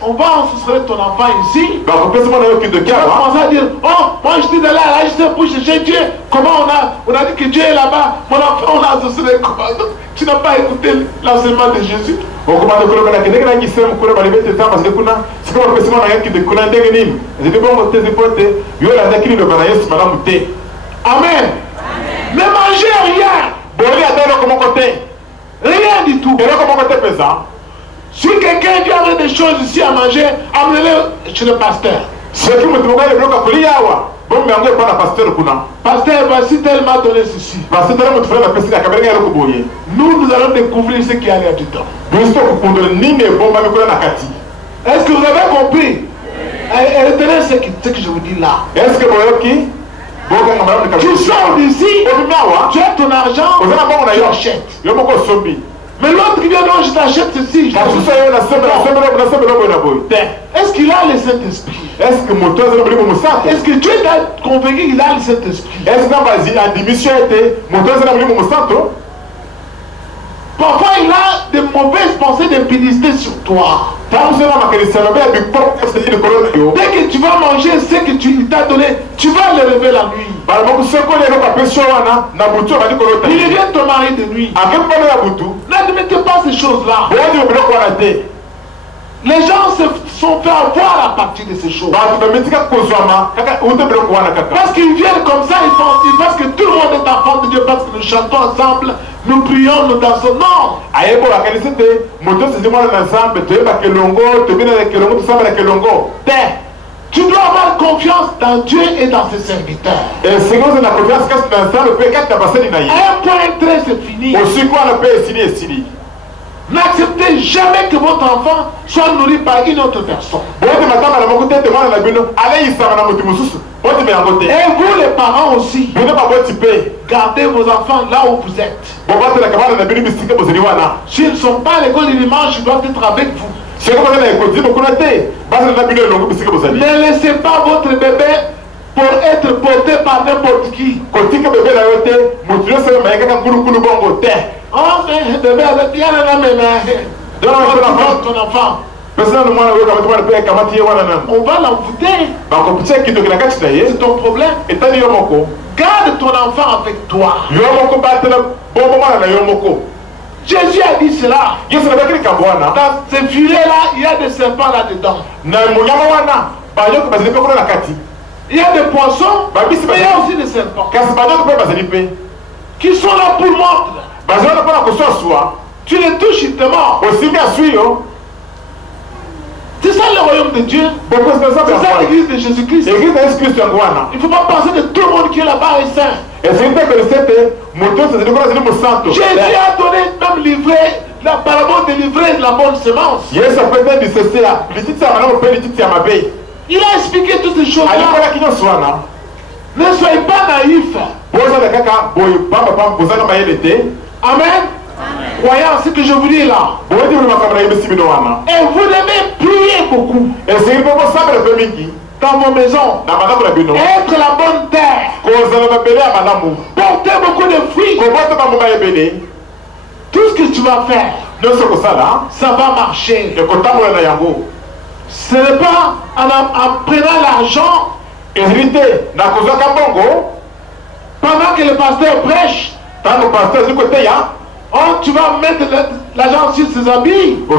On va ensorceler ton enfant ici. On va commencer à dire, oh, moi je dis d'aller à la juste pour chercher Dieu. Comment on a dit que Dieu est là-bas. Mon enfant, on a ensorcelé comment? Tu n'as pas écouté l'enseignement de Jésus. Amen. Ne mangez rien. Rien du tout. Si quelqu'un vient avec des choses ici à manger, amenez-le chez le pasteur. Pasteur, voici tel m'a donné ceci. Nous allons découvrir ce qui a l'air du temps. Est-ce que vous avez compris? Retenez ce que je vous dis là. Est-ce que tu sors d'ici, tu as ton argent, tu achètes. Mais l'autre qui vient, non, je t'achète ceci. Est-ce qu'il a le Saint-Esprit? Est-ce que Dieu t'a convaincu qu'il a le Saint-Esprit? Parfois il a de mauvaises pensées d'impudicité sur toi. Dès que tu vas manger ce que tu t'a donné, tu vas le lever la nuit. Il vient ton mari de nuit. N'admettez pas ces choses-là. Les gens se sont fait avoir à partir de ces choses. Parce qu'ils viennent comme ça, ils pensent que tout le monde est enfant de Dieu parce que nous chantons ensemble, nous prions, nous dansons. Non! Tu dois avoir confiance dans Dieu et dans ses serviteurs. Un point très, c'est fini. N'acceptez jamais que votre enfant soit nourri par une autre personne. Et vous les parents aussi, gardez vos enfants là où vous êtes. S'ils ne sont pas à l'école du dimanche, ils doivent être avec vous. Ne laissez pas votre bébé pour être porté par n'importe qui. Oh, bébé, il y a ton enfant. On va l'envoûter. C'est ton problème. Garde ton enfant avec toi. Jésus a dit cela. Dans ces filets-là, il y a des serpents là-dedans. Il y a des poissons, mais il y a aussi des serpents qui sont là pour mordre. Tu les touches, ils te mordent. C'est ça le royaume de Dieu. C'est ça l'église de Jésus-Christ. Il ne faut pas penser que tout le monde qui est là-bas est saint. Jésus a donné, même livré, la parabole de livrer de la bonne semence. Il a expliqué toutes ces choses-là. Ne soyez pas naïfs. Amen. Croyez en ce que je vous dis là. Et vous devez prier beaucoup. Dans vos maisons. Être la bonne terre. Porter beaucoup de fruits. Tout ce que tu vas faire, ça va marcher. Ce n'est pas en prenant l'argent pendant que le pasteur prêche. Oh, tu vas mettre l'argent sur ses habits. Ou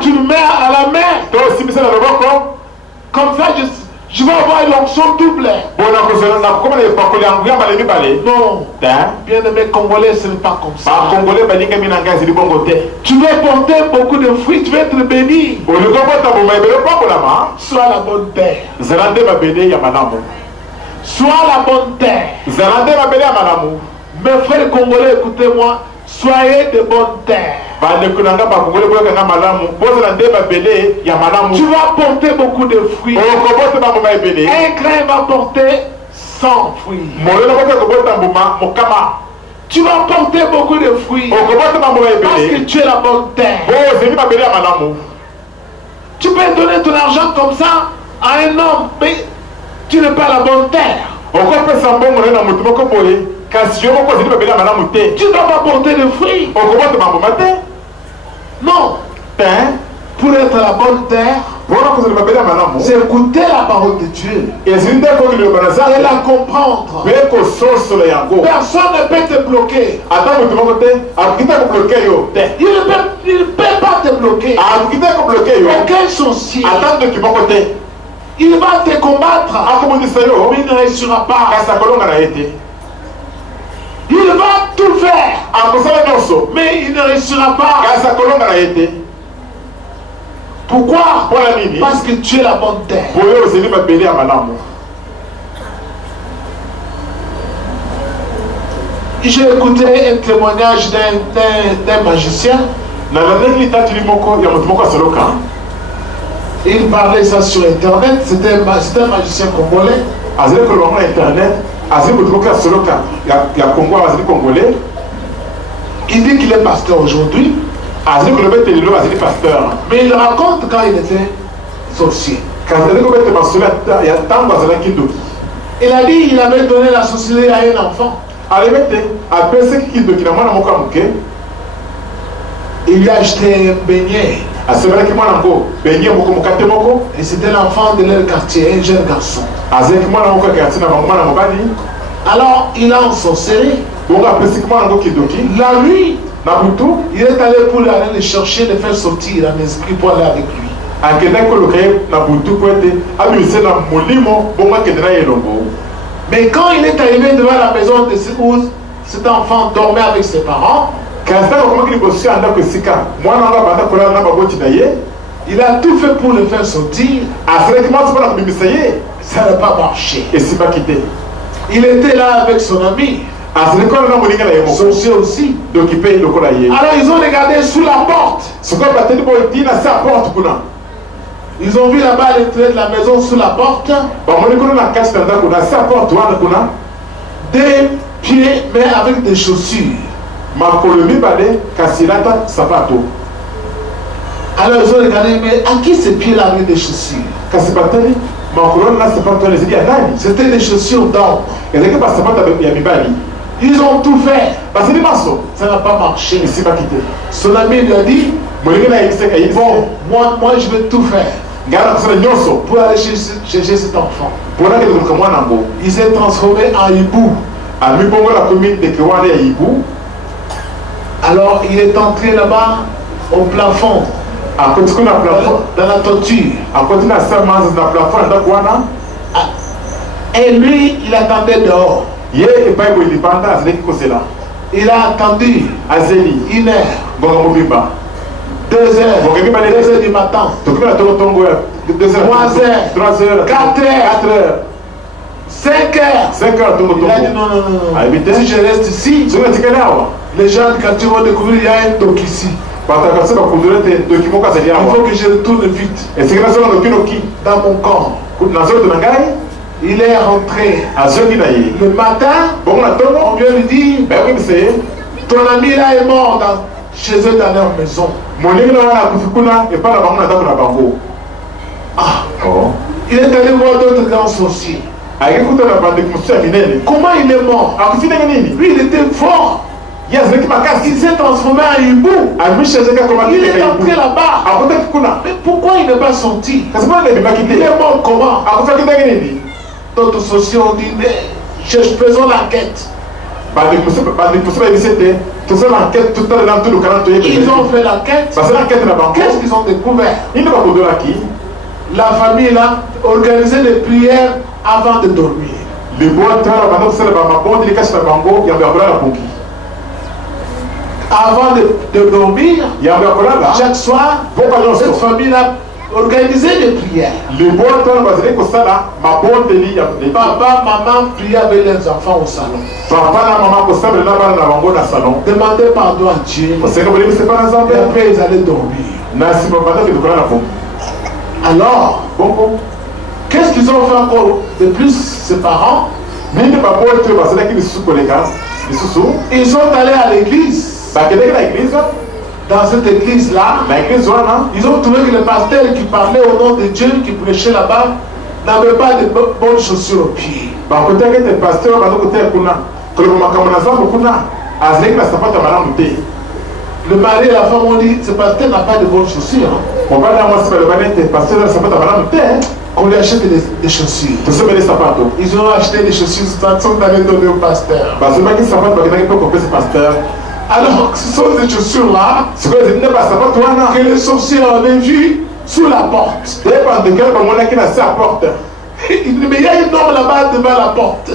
tu le mets à la main. Comme ça, je vais avoir une onction double. Non. Bien aimé Congolais, ce n'est pas comme ça. Tu veux porter beaucoup de fruits, tu veux être béni. Sois la bonne terre. Sois la bonne terre. Mes frères congolais, écoutez-moi, soyez de bonne terre. Tu vas porter beaucoup de fruits. Un grain va porter 100 fruits. Tu vas porter beaucoup de fruits parce que tu es la bonne terre. Tu peux donner ton argent comme ça à un homme, mais tu n'es pas la bonne terre. Tu ne dois pas porter de fruits. Non. Pour être la bonne terre, c'est écouter la parole de Dieu et la comprendre. Personne ne peut te bloquer. Il ne peut pas te bloquer. Aucun sorcier. Il va te combattre, mais il ne réussira pas. Il va tout faire, mais il ne réussira pas. Pourquoi? Parce que tu es la bonne terre. J'ai écouté un témoignage d'un magicien. Il parlait ça sur internet. C'était un magicien congolais. Il dit qu'il est pasteur aujourd'hui. Mais il raconte quand il était sorcier. Il a dit qu'il avait donné la sorcellerie à un enfant. Il lui a acheté un beignet. Et c'était l'enfant de leur quartier, un jeune garçon. Alors il a ensorcelé. La nuit, il est allé pour aller le chercher, le faire sortir en esprit pour aller avec lui. Mais quand il est arrivé devant la maison de où cet enfant dormait avec ses parents, il a tout fait pour le faire sortir. Ça n'a pas marché. Il était là avec son ami. Sorcier aussi. Alors ils ont regardé sous la porte. Ils ont vu là-bas l'entrée de la maison sous la porte. Des pieds, mais avec des chaussures. Alors ils ont regardé, mais à qui ces pieds-là avec des chaussures? C'était des chaussures d'or. Ils ont tout fait. Ça n'a pas marché. Son ami lui a dit, bon, moi je vais tout faire pour aller chercher cet enfant. Il s'est transformé en hibou. Alors il est entré là-bas au plafond, dans la toiture. Et lui, il attendait dehors. Il a attendu 1 heure, 2 heures, 2 heures du matin, 3 heures, 4 heures, 5 heures. Il a dit non. Si je reste ici, les gens du quartier vont découvrir qu'il y a un toc ici. Il faut que je retourne vite dans mon corps. Il est rentré le matin. On vient lui dire, ton ami là est mort chez eux dans leur maison. Il est allé voir d'autres grands sorciers. Comment il est mort? Lui, il était fort. Il s'est transformé en hibou. Il est entré là-bas. Mais pourquoi il n'est pas sorti? Il est mort comment? D'autres sorciers ont dit, faisons l'enquête. Ils ont fait l'enquête. Qu'est-ce qu'ils ont découvert? La famille là organisait des prières avant de dormir. Avant de dormir, chaque soir, cette famille là organisait des prières. Papa, maman priaient avec les enfants au salon. Demandaient pardon à Dieu. Et après ils allaient dormir. Alors, qu'est-ce qu'ils ont fait encore de plus, ses parents? Ils sont allés à l'église. Dans cette église-là, ils ont trouvé que le pasteur qui parlait au nom de Dieu, qui prêchait là-bas, n'avait pas de bonnes chaussures aux pieds. Le mari et la femme ont dit, ce pasteur n'a pas de bonnes chaussures. Qu'on lui achète des chaussures. Ils ont acheté des chaussures, ils sont allés donner au pasteur. Alors, ce sont des chaussures-là que les sorciers avaient vues sous la porte. Mais il y a un homme là-bas devant la porte.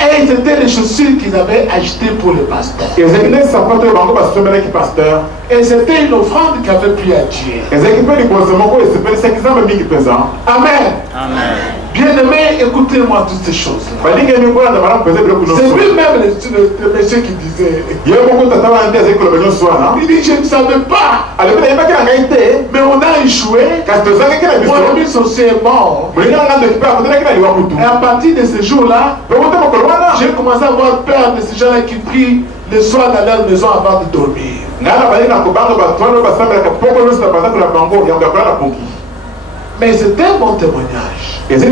Et c'était les chaussures qu'ils avaient achetées pour le pasteur. Et c'était une offrande qui avait plu à Dieu. Amen. Amen. Bien-aimés, écoutez-moi toutes ces choses-là. C'est lui-même le monsieur qui disait. Il dit, je ne savais pas. Mais on a échoué. Mon ami sorcier est mort. Et à partir de ce jour-là, j'ai commencé à avoir peur de ces gens-là qui prient le soir dans leur maison avant de dormir. Mais c'est un bon témoignage. Parce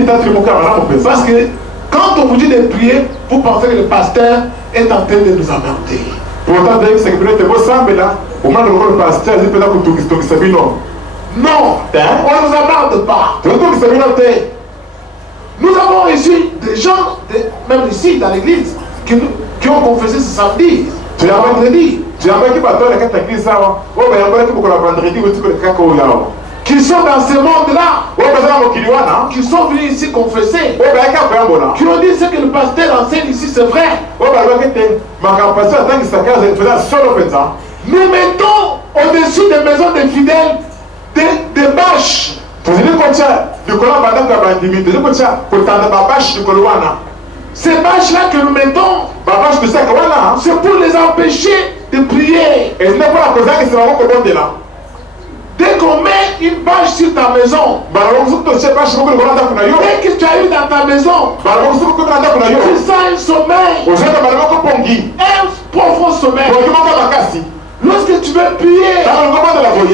que quand on vous dit de prier, vous pensez que le pasteur est en train de nous emmerder. Pourtant, dès que c'est peut-être beau semble là, au moins le pasteur dit peut-être que tout ce qui non. Non, on ne nous amende pas. Nous avons reçu des gens, même ici dans l'église, qui ont confessé ce samedi. Tu as vendredi. Tu as vu qui battent la l'église ça? Oh, ben on va dire que le vendredi, vous dites que le caca là. Qui sont dans ce monde-là, qui sont venus ici confesser, qui ont dit ce que le pasteur enseigne ici, c'est vrai. Nous mettons au-dessus des maisons des fidèles des bâches. Ces bâches-là que nous mettons, c'est pour les empêcher de prier. Dès qu'on met une bâche sur ta maison, dès que tu as eu dans ta maison, tu sens un sommeil, un profond sommeil. Lorsque tu veux prier, tu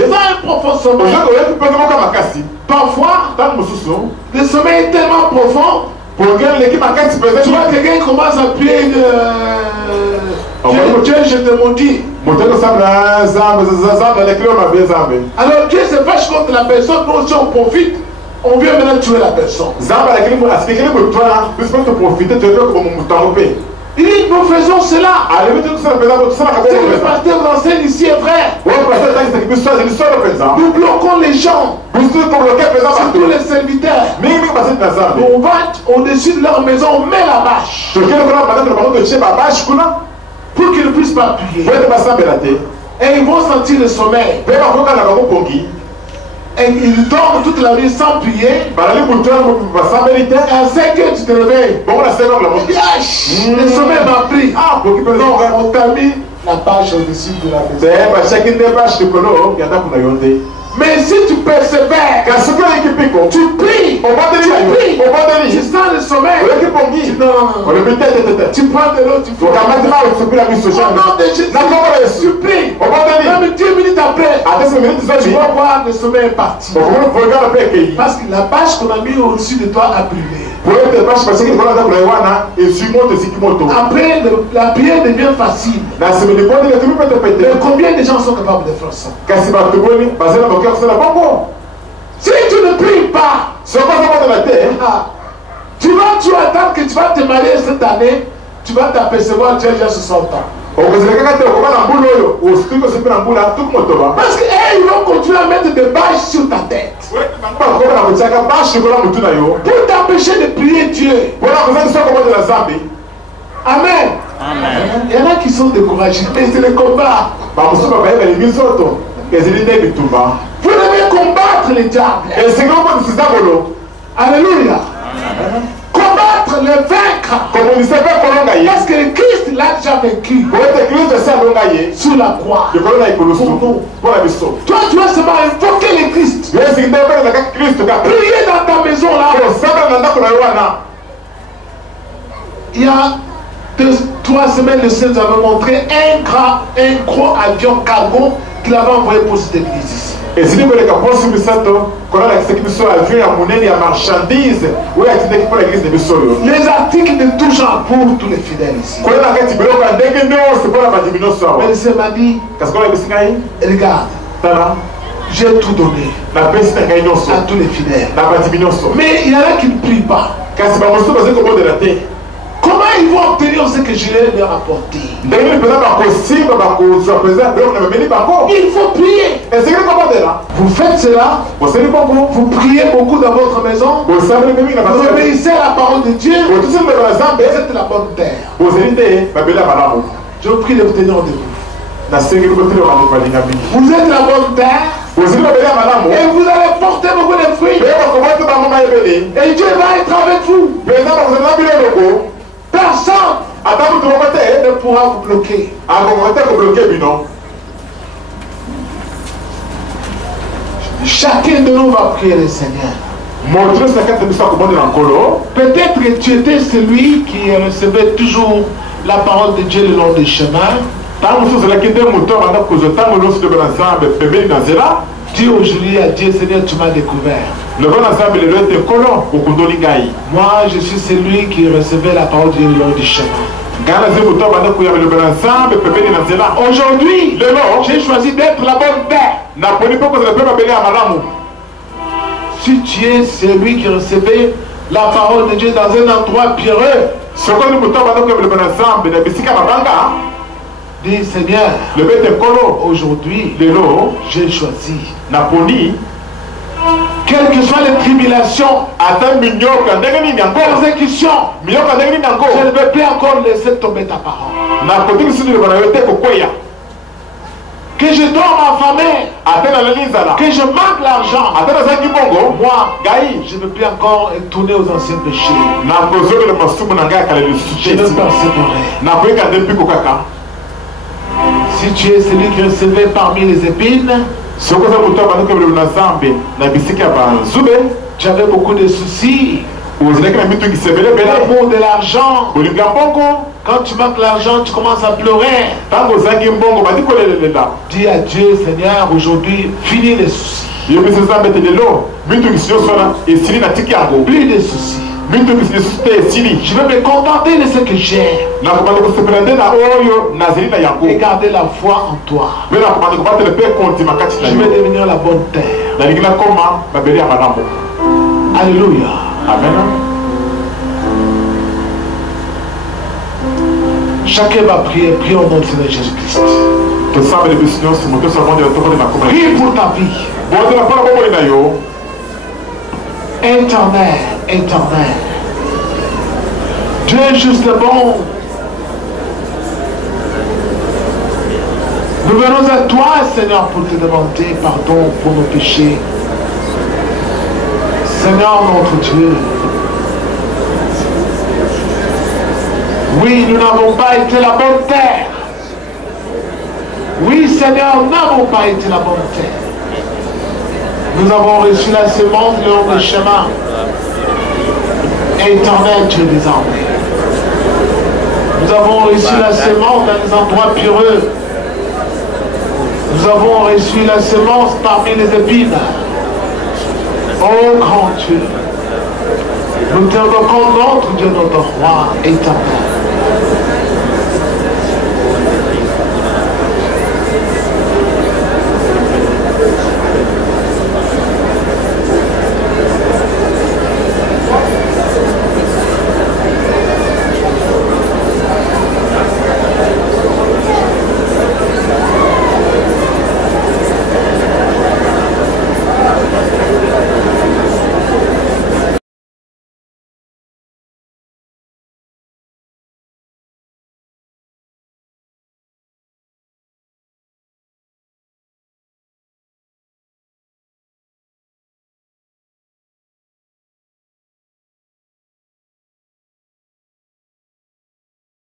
sens un profond sommeil. Parfois, le sommeil est tellement profond, tu vois quelqu'un commence à prier Dieu, je te maudis. Alors Dieu se fâche contre la personne, nous aussi on profite, on vient maintenant tuer la personne. Il dit, nous faisons cela. Ce que le pasteur nous enseigne ici est vrai. Nous bloquons les gens, surtout les serviteurs. On va au-dessus de leur maison, on met la bâche pour qu'ils ne puissent pas prier. Et ils vont sentir le sommeil. Et ils dorment toute la nuit sans prier. Et à 5 heures, tu te réveilles. Le sommeil m'a pris. Non, on t'a mis la bâche au-dessus de la maison. Mais si tu persévères, tu pries, tu sens le sommeil, tu prends de l'eau, tu fais au nom de Jésus, tu pries, même 10 minutes après, tu vas voir le sommeil est parti. Parce que la bâche qu'on a mis au-dessus de toi a brûlé. Après, la prière devient facile. Mais combien de gens sont capables de faire ça? Si tu ne pries pas, tu vas attendre que tu vas te marier cette année, tu vas t'apercevoir que tu as déjà 60 ans. Parce qu'ils vont continuer à mettre des bâches sur ta tête pour t'empêcher de prier Dieu. Amen. Amen. Il y en a qui sont découragés, mais c'est le combat. Vous devez combattre les diables. Alléluia. Combattre, les vaincre. Parce que le Christ l'a déjà vaincu sur la croix. Toi, tu vas seulement invoquer le Christ. Prier dans ta maison là. Il y a 3 semaines, le Seigneur nous avait montré un gros avion cargo qu'il avait envoyé pour cette église ici. Et si vous voulez que qu'on a l'accès qui soit avion à monnaie et à marchandises, oui, pour l'église de Bissolo. Les articles de tout genre pour tous les fidèles ici. Mais le Seigneur m'a dit, regarde, j'ai tout donné à tous les fidèles. Mais il y en a qui ne prient pas. Comment ils vont obtenir ce que je vais leur apporter? Il faut prier. Vous faites cela. Vous priez beaucoup dans votre maison. Vous obéissez à la parole de Dieu. Vous êtes la bonne terre. Je vous prie de vous tenir debout. Vous êtes la bonne terre. Et vous allez porter beaucoup de fruits. Et Dieu va être avec vous. Personne ne pourra vous bloquer. Chacun de nous va prier le Seigneur. Peut-être que tu étais celui qui recevait toujours la parole de Dieu le long des chemins. Dieu aujourd'hui a dit, Seigneur, tu m'as découvert. Moi, je suis celui qui recevait la parole de Dieu le long du chemin. Aujourd'hui, j'ai choisi d'être la bonne terre. Si tu es celui qui recevait la parole de Dieu dans un endroit pierreux, dis Seigneur, aujourd'hui, j'ai choisi. Quelles que soient les tribulations, persécutions, je ne veux plus encore laisser tomber ta parole. Que je dorme affamé, que je manque l'argent, moi, je ne veux plus encore tourner aux anciens péchés. Je veux persévérer. Si tu es celui qui recevait parmi les épines, tu avais beaucoup de soucis, l'amour de l'argent. Quand tu manques l'argent, tu commences à pleurer. Dis à Dieu, Seigneur, aujourd'hui, finis les soucis. Plus de soucis. Je veux me contenter de ce que j'ai et garder la foi en toi. Je veux devenir la bonne terre. Alléluia. Amen. Chacun va prier. Prie au nom du Seigneur Jésus-Christ. Prie pour ta vie. Éternel, éternel. Dieu est juste bon. Nous venons à toi, Seigneur, pour te demander pardon pour nos péchés. Seigneur notre Dieu. Oui, nous n'avons pas été la bonne terre. Oui, Seigneur, nous n'avons pas été la bonne terre. Nous avons reçu la semence le long des chemins. Éternel Dieu des armées. Nous avons reçu la semence dans les endroits pierreux. Nous avons reçu la semence parmi les épines. Oh grand Dieu, nous t'invoquons notre Dieu, notre roi éternel.